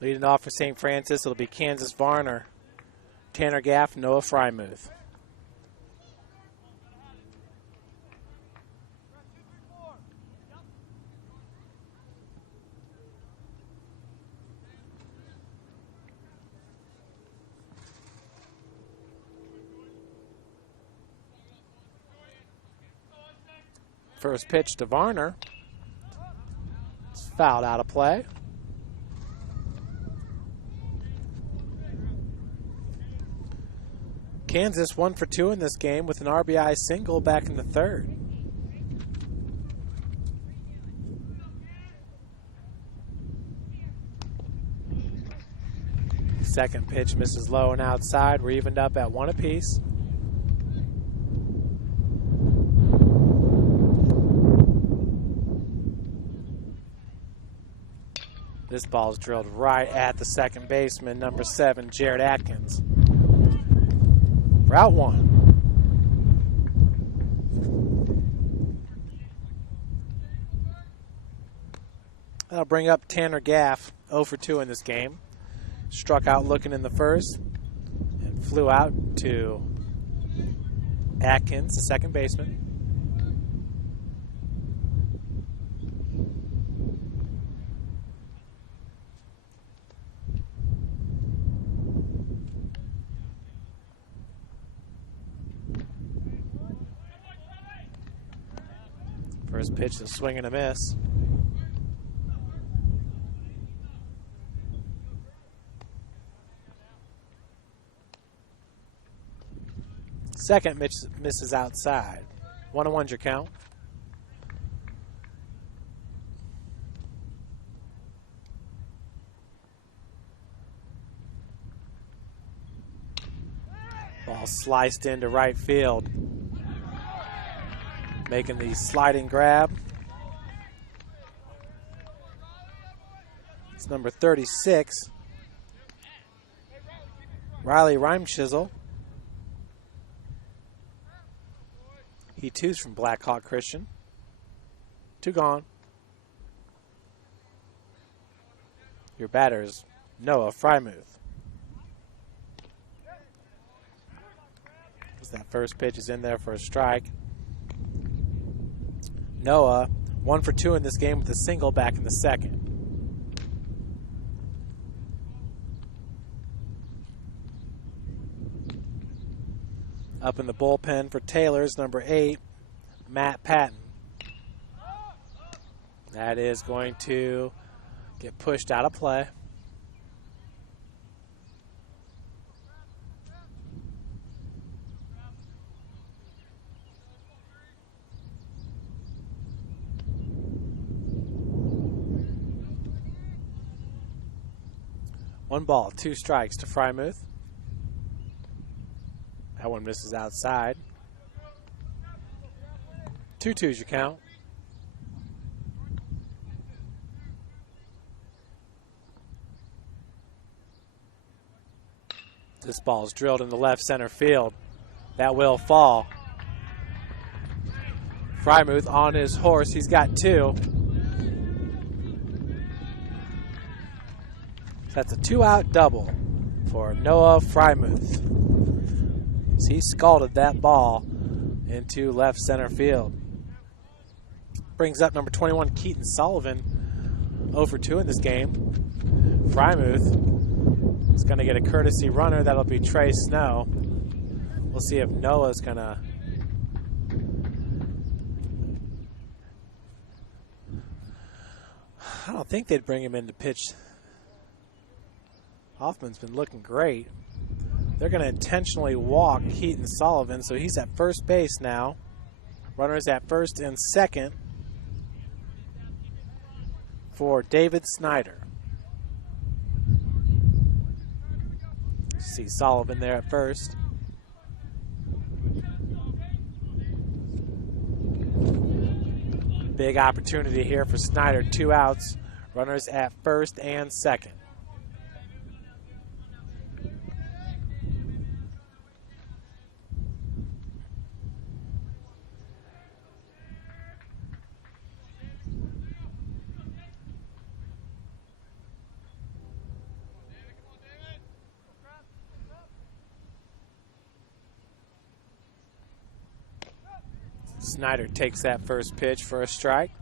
Leading off for St. Francis, it'll be Kansas Varner, Tanner Gaff, Noah Frymuth. First pitch to Varner. It's fouled out of play. Kansas 1 for 2 in this game with an RBI single back in the third. Second pitch misses low and outside. We're evened up at 1 apiece. This ball is drilled right at the second baseman, number 7, Jared Atkins. Route 1. That'll bring up Tanner Gaff, 0 for 2 in this game. Struck out looking in the first and flew out to Atkins, the second baseman. First pitch is a swing and a miss. Second misses outside. 1-1's your count. Ball sliced into right field. Making the sliding grab. It's number 36, Riley Reimschissel. He too's from Black Hawk Christian. 2 gone. Your batter is Noah Frymuth. As that first pitch is in there for a strike. Noah, 1 for 2 in this game with a single back in the second. Up in the bullpen for Taylor's number 8, Matt Patton. That is going to get pushed out of play. One ball, 2 strikes to Frymuth. That one misses outside. 2-2's your count. This ball is drilled in the left center field. That will fall. Frymuth on his horse. He's got 2. That's a 2-out double for Noah Frymuth. He scalded that ball into left center field. Brings up number 21, Keaton Sullivan, 0 for 2 in this game. Frymuth is going to get a courtesy runner. That'll be Trey Snow. We'll see if Noah's going to I don't think they'd bring him in to pitch. Hoffman's been looking great. They're going to intentionally walk Keaton Sullivan, so he's at first base now. Runners at first and second for David Snyder. See Sullivan there at first. Big opportunity here for Snyder. 2 outs. Runners at first and second. Snyder takes that first pitch for a strike.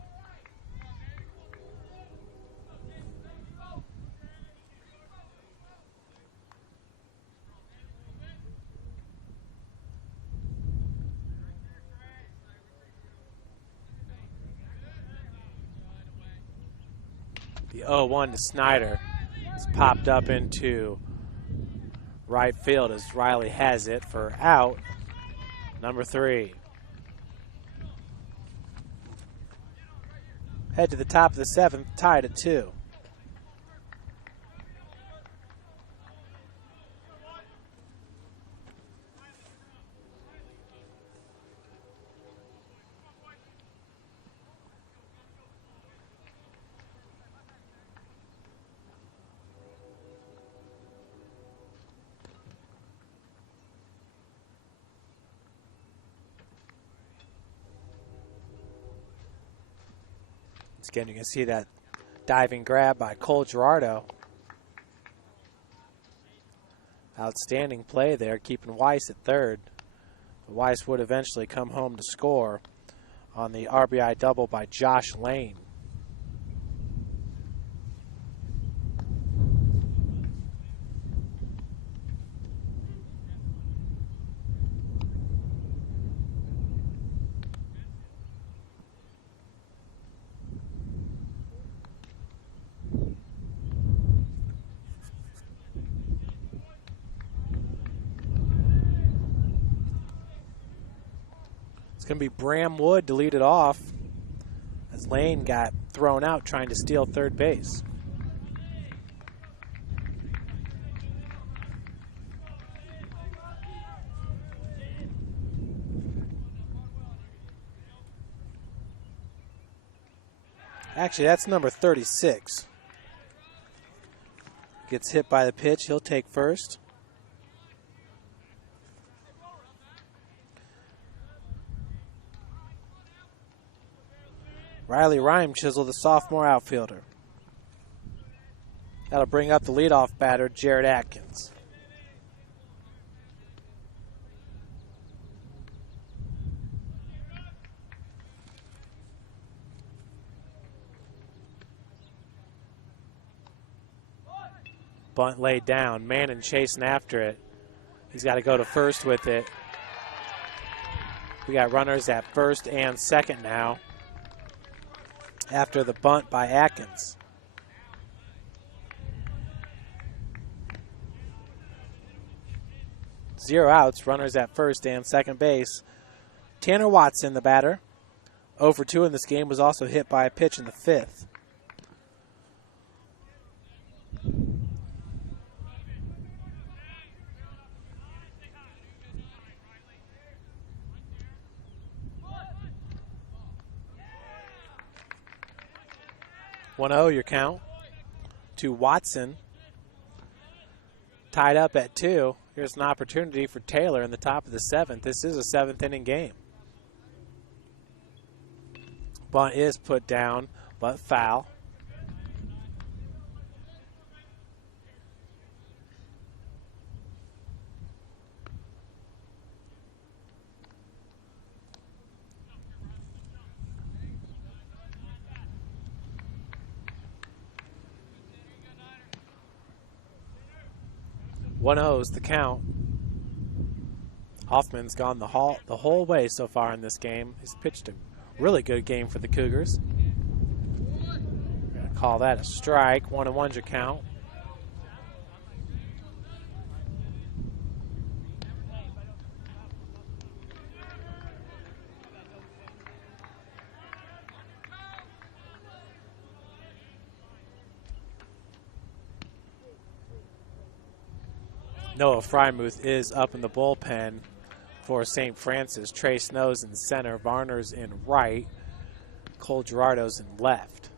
The 0-1 to Snyder. It's popped up into right field as Riley has it for out number 3. Head to the top of the 7th, tied at 2. Again, you can see that diving grab by Cole Gerardo. Outstanding play there, keeping Weiss at third. Weiss would eventually come home to score on the RBI double by Josh Lane. Going to be Bram Wood to lead it off as Lane got thrown out trying to steal third base. Actually, that's number 36. Gets hit by the pitch. He'll take first. Riley Chisel, the sophomore outfielder. That'll bring up the leadoff batter, Jared Atkins. Bunt laid down. Manning chasing after it. He's got to go to first with it. We got runners at first and second now, after the bunt by Atkins. Zero outs, runners at first and second base. Tanner Watson, the batter, 0 for 2 in this game, was also hit by a pitch in the 5th. Your count to Watson. Tied up at 2. Here's an opportunity for Taylor in the top of the 7th. This is a 7th inning game. Bunt is put down, but foul. One-0's the count. Hoffman's gone the whole way so far in this game. He's pitched a really good game for the Cougars. We're going to call that a strike. 1-1's your count. Noah Frymuth is up in the bullpen for St. Francis. Trey Snow's in center, Varner's in right, Cole Gerardo's in left.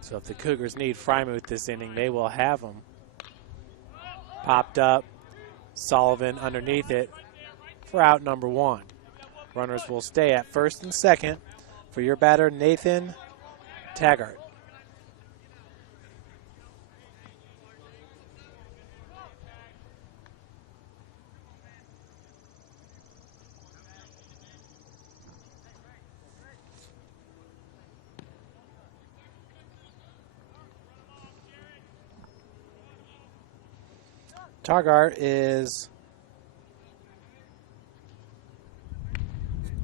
So if the Cougars need Frymuth this inning, they will have him. Popped up, Sullivan underneath it for out number 1. Runners will stay at first and second for your batter, Nathan Taggart. Targart is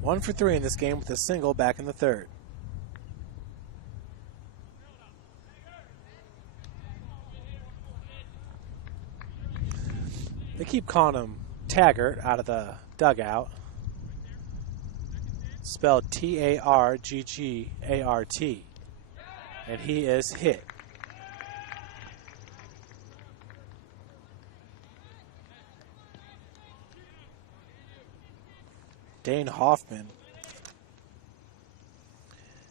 1 for 3 in this game with a single back in the third. They keep calling him Taggart out of the dugout. Spelled T-A-R-G-G-A-R-T. And he is hit. Dane Hoffman,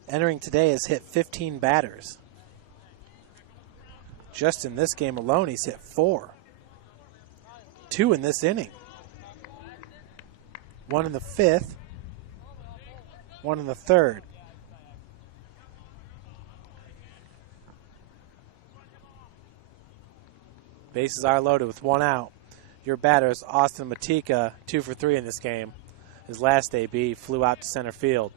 entering today, has hit 15 batters. Just in this game alone, he's hit 4. 2 in this inning. 1 in the 5th, 1 in the 3rd. Bases are loaded with 1 out. Your batters, Austin Matika, 2 for 3 in this game. His last AB flew out to center field.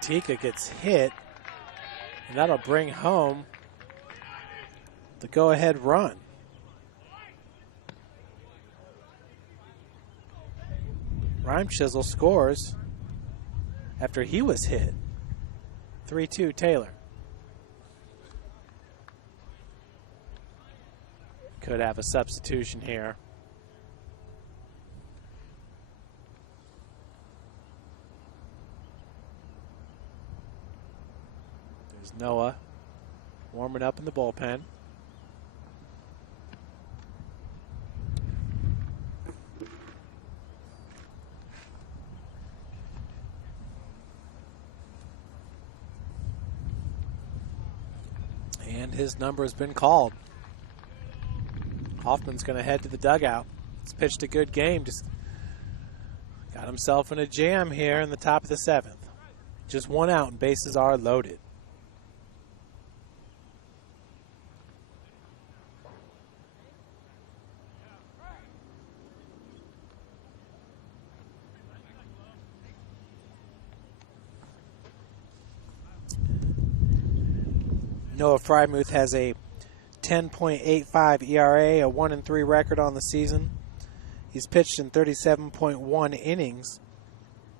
Matika gets hit, and that'll bring home the go-ahead run. Rhyme Chisel scores after he was hit. 3-2 Taylor. Could have a substitution here. There's Noah warming up in the bullpen. And his number has been called. Hoffman's going to head to the dugout. He's pitched a good game. Just got himself in a jam here in the top of the 7th. Just 1 out and bases are loaded. Noah Frymuth has a 10.85 ERA, a 1-3 record on the season. He's pitched in 37.1 innings,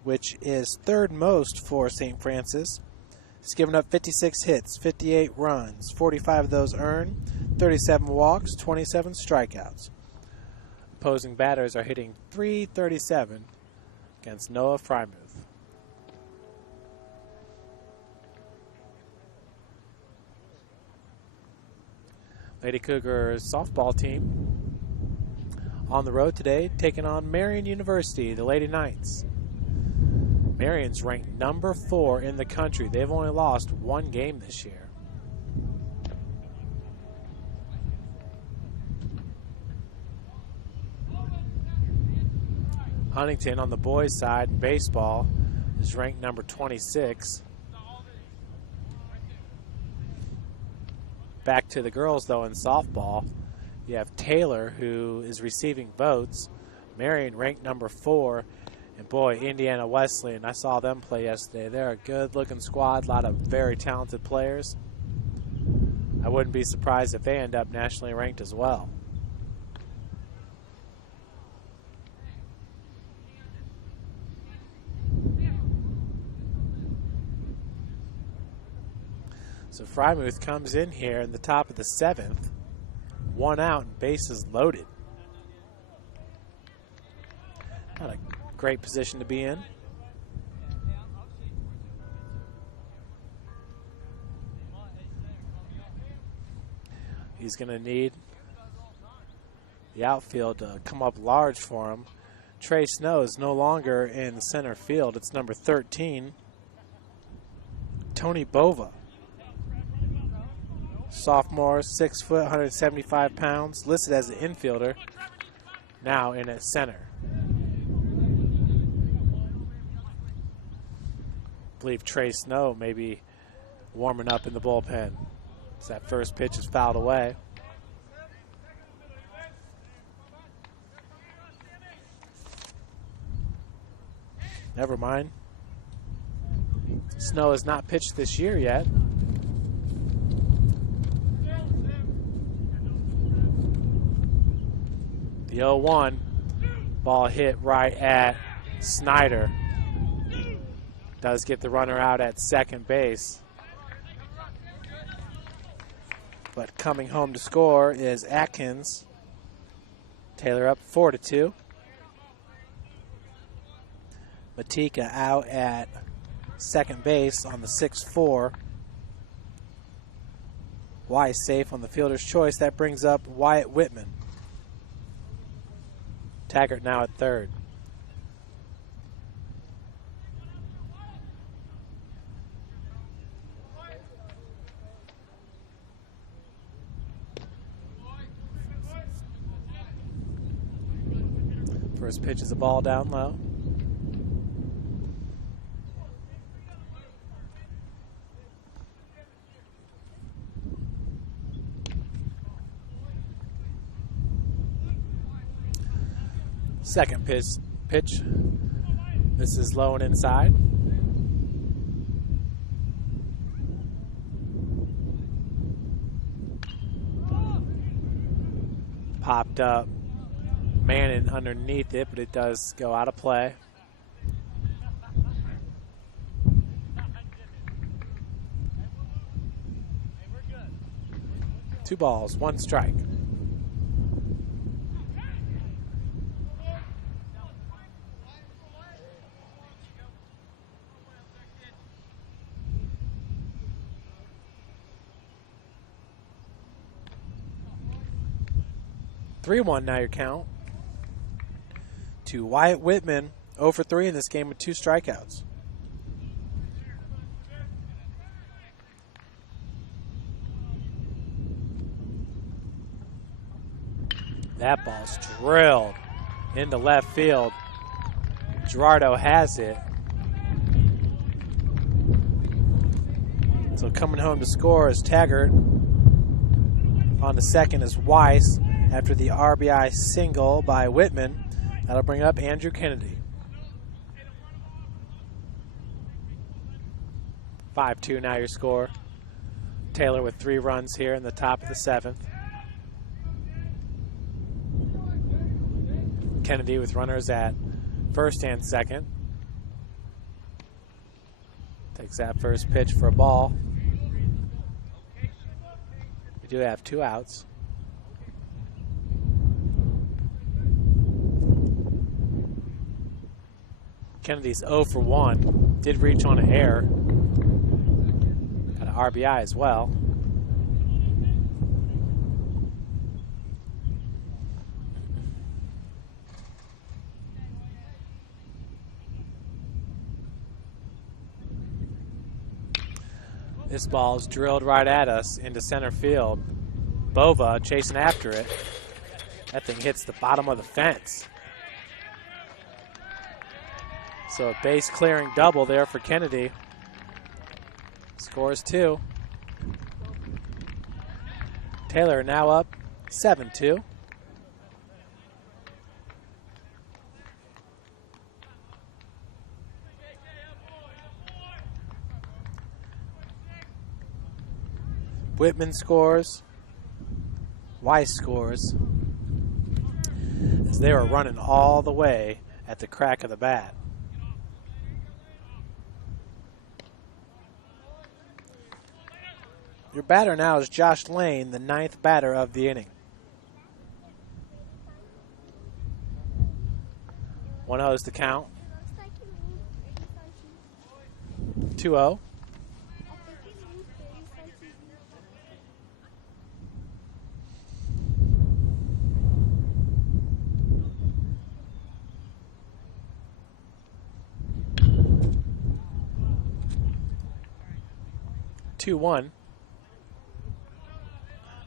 which is 3rd most for St. Francis. He's given up 56 hits, 58 runs, 45 of those earned, 37 walks, 27 strikeouts. Opposing batters are hitting .337 against Noah Frymuth. Lady Cougars softball team on the road today, taking on Marian University, the Lady Knights. Marian's ranked number 4 in the country. They've only lost 1 game this year. Huntington on the boys' side in baseball is ranked number 26. Back to the girls, though, in softball. You have Taylor, who is receiving votes. Marion ranked number 4. And, boy, Indiana Wesleyan, I saw them play yesterday. They're a good-looking squad, a lot of very talented players. I wouldn't be surprised if they end up nationally ranked as well. So Frymuth comes in here in the top of the 7th. 1 out and bases loaded. Not a great position to be in. He's going to need the outfield to come up large for him. Trey Snow is no longer in center field. It's number 13. Tony Bova. Sophomore, 6 foot, 175 pounds, listed as an infielder, now in at center. I believe Trey Snow may be warming up in the bullpen as that first pitch is fouled away. Never mind. Snow has not pitched this year yet. The 0-1. Ball hit right at Snyder. Does get the runner out at second base. But coming home to score is Atkins. Taylor up 4-2. Matika out at second base on the 6-4. Weiss safe on the fielder's choice. That brings up Wyatt Whitman. Taggart now at third. First pitch is a ball down low. Second pitch. This is low and inside. Popped up. Manning underneath it, but it does go out of play. Two balls, one strike. Three-one now your count. To Wyatt Whitman, 0 for 3 in this game with 2 strikeouts. That ball's drilled into left field. Gerardo has it. So coming home to score is Taggart. On the second is Weiss after the RBI single by Whitman. That'll bring up Andrew Kennedy. 5-2 now your score. Taylor with 3 runs here in the top of the 7th. Kennedy with runners at first and second. Takes that first pitch for a ball. We do have 2 outs. Kennedy's 0 for 1. Did reach on an error. Got an RBI as well. This ball is drilled right at us into center field. Bova chasing after it. That thing hits the bottom of the fence. So a base clearing double there for Kennedy. Scores 2. Taylor now up 7-2. Whitman scores. Weiss scores. As they were running all the way at the crack of the bat. Your batter now is Josh Lane, the 9th batter of the inning. 1-0 is the count. 2-0.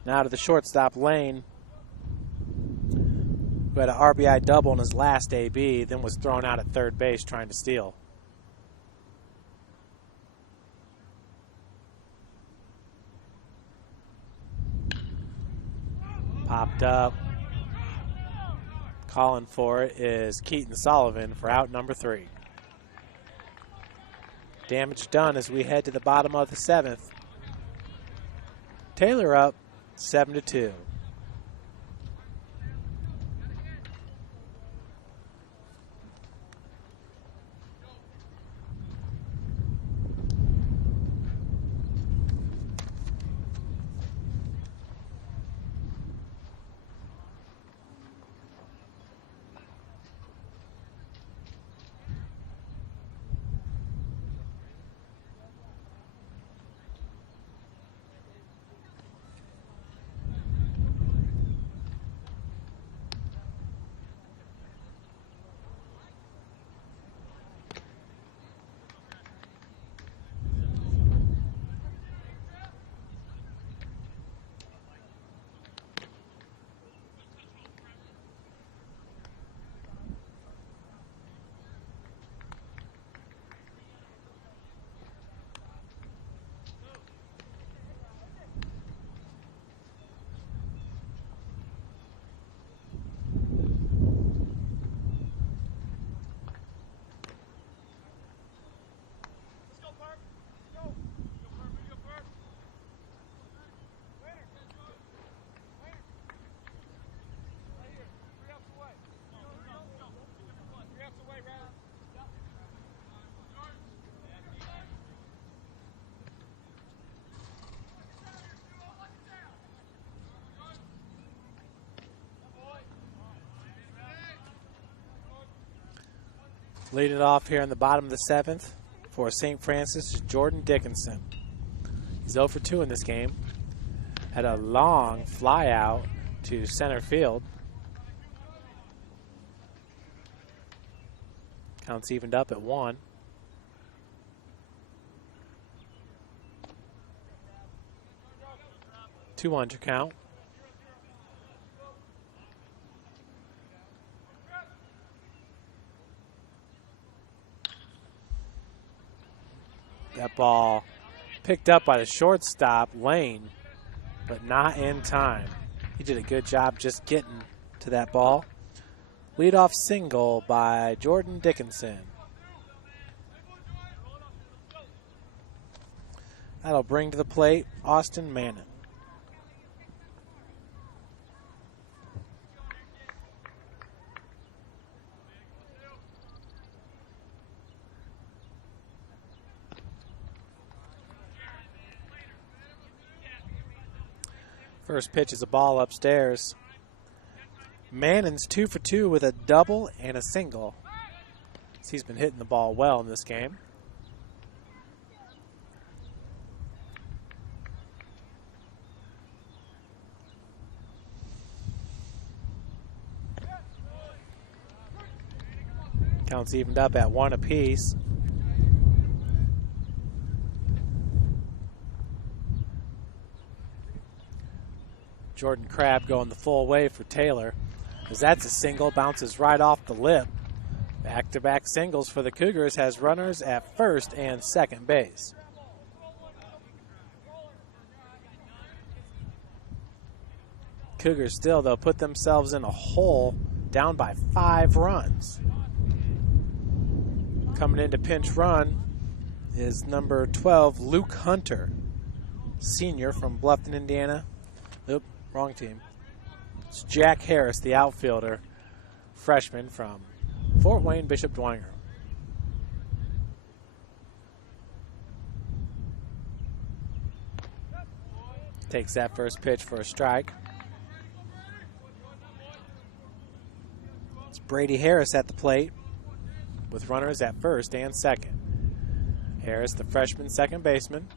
Now to the shortstop, Lane, who had an RBI double in his last AB, then was thrown out at third base trying to steal. Popped up. Calling for it is Keaton Sullivan for out number 3. Damage done as we head to the bottom of the 7th. Taylor up 7-2. Leading it off here in the bottom of the 7th for St. Francis is Jordan Dickinson. He's 0 for 2 in this game. Had a long fly out to center field. Counts evened up at 1. Two under count. That ball picked up by the shortstop, Lane, but not in time. He did a good job just getting to that ball. Leadoff single by Jordan Dickinson. That'll bring to the plate Austin Mannon. First pitch is a ball upstairs. Mannon's 2 for 2 with a double and a single. He's been hitting the ball well in this game. Counts evened up at 1 apiece. Jordan Crabb going the full way for Taylor, as that's a single, bounces right off the lip. Back-to-back singles for the Cougars has runners at first and second base. Cougars still, though, put themselves in a hole down by 5 runs. Coming in to pinch run is number 12, Luke Hunter, senior from Bluffton, Indiana. Nope, wrong team. It's Jack Harris, the outfielder, freshman from Fort Wayne Bishop Dwenger. Takes that first pitch for a strike. It's Brady Harris at the plate with runners at first and second. Harris, the freshman second baseman.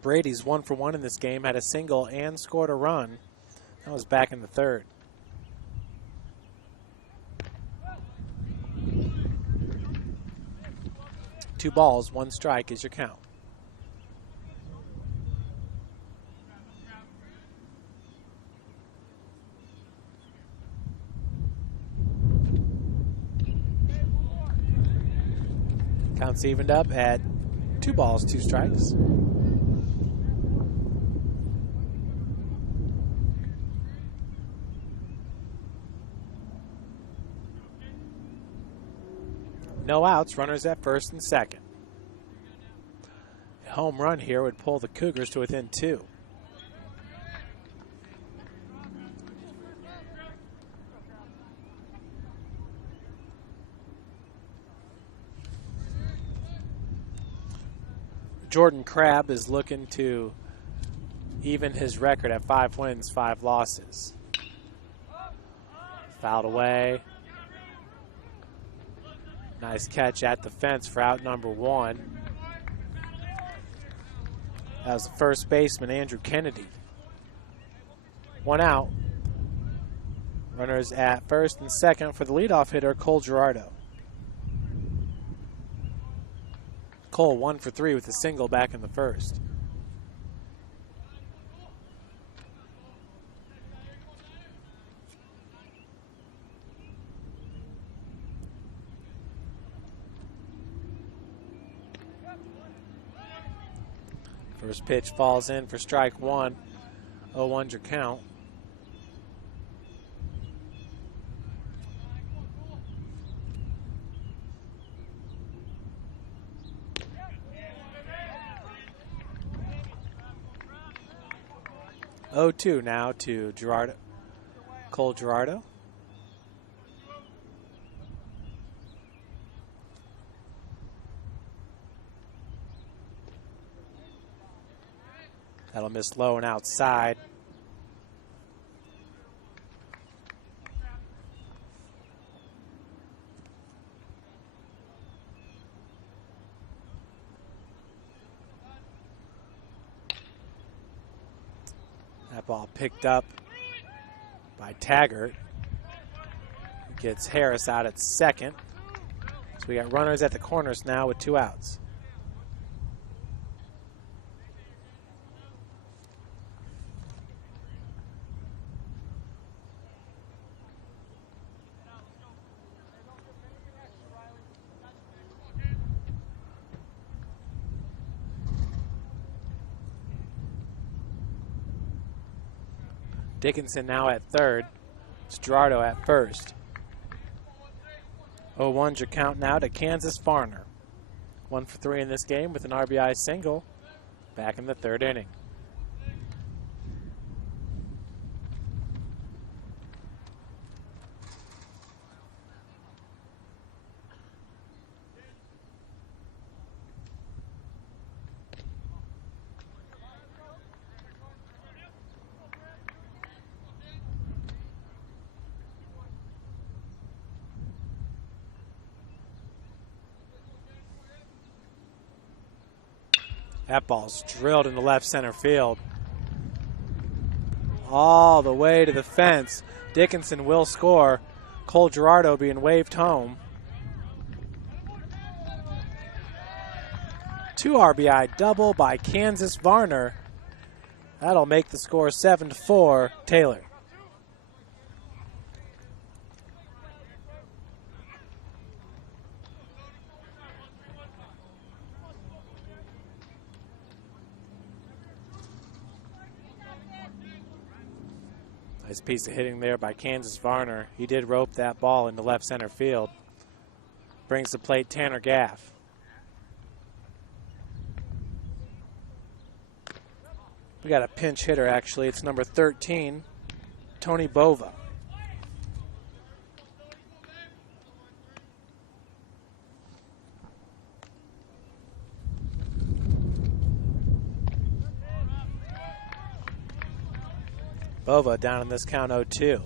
Brady's 1 for 1 in this game, had a single and scored a run. That was back in the 3rd. Two balls, 1 strike is your count. Counts evened up at 2 balls, 2 strikes. No outs, runners at first and second. A home run here would pull the Cougars to within 2. Jordan Crabb is looking to even his record at 5 wins, 5 losses. Fouled away. Nice catch at the fence for out number 1. That was the first baseman, Andrew Kennedy. 1 out. Runners at first and second for the leadoff hitter, Cole Gerardo. Cole 1 for 3 with a single back in the first. First pitch falls in for strike 1. 0-1's your count. 0-2 now to Gerardo. Cole Gerardo. That'll miss low and outside. That ball picked up by Taggart. Gets Harris out at second. So we got runners at the corners now with 2 outs. Dickinson now at third. It's Gerardo at first. 0-1's your count now to Kansas Farner. 1 for 3 in this game with an RBI single back in the 3rd inning. That ball's drilled into left center field. All the way to the fence. Dickinson will score. Cole Gerardo being waved home. 2 RBI double by Kansas Varner. That'll make the score 7-4 Taylor. Nice piece of hitting there by Kansas Varner. He did rope that ball into left center field. Brings to plate Tanner Gaff. We got a pinch hitter, actually. It's number 13, Tony Bova. Bova down in this count 0-2.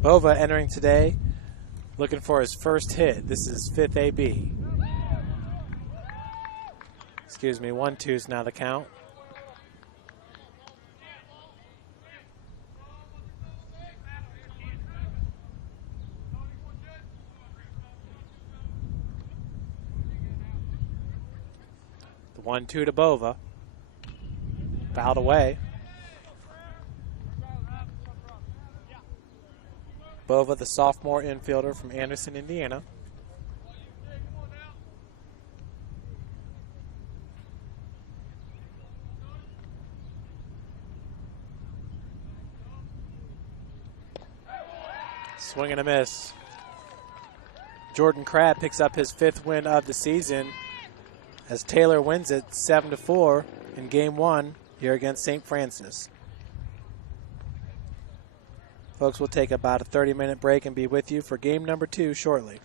Bova entering today, looking for his first hit. This is 5th AB. Excuse me, 1-2's now the count. The 1-2 to Bova. Fouled away. Bova, the sophomore infielder from Anderson, Indiana. Swing and a miss. Jordan Crabb picks up his 5th win of the season as Taylor wins it 7-4 in Game 1 here against St. Francis. Folks, we'll take about a 30-minute break and be with you for Game number 2 shortly.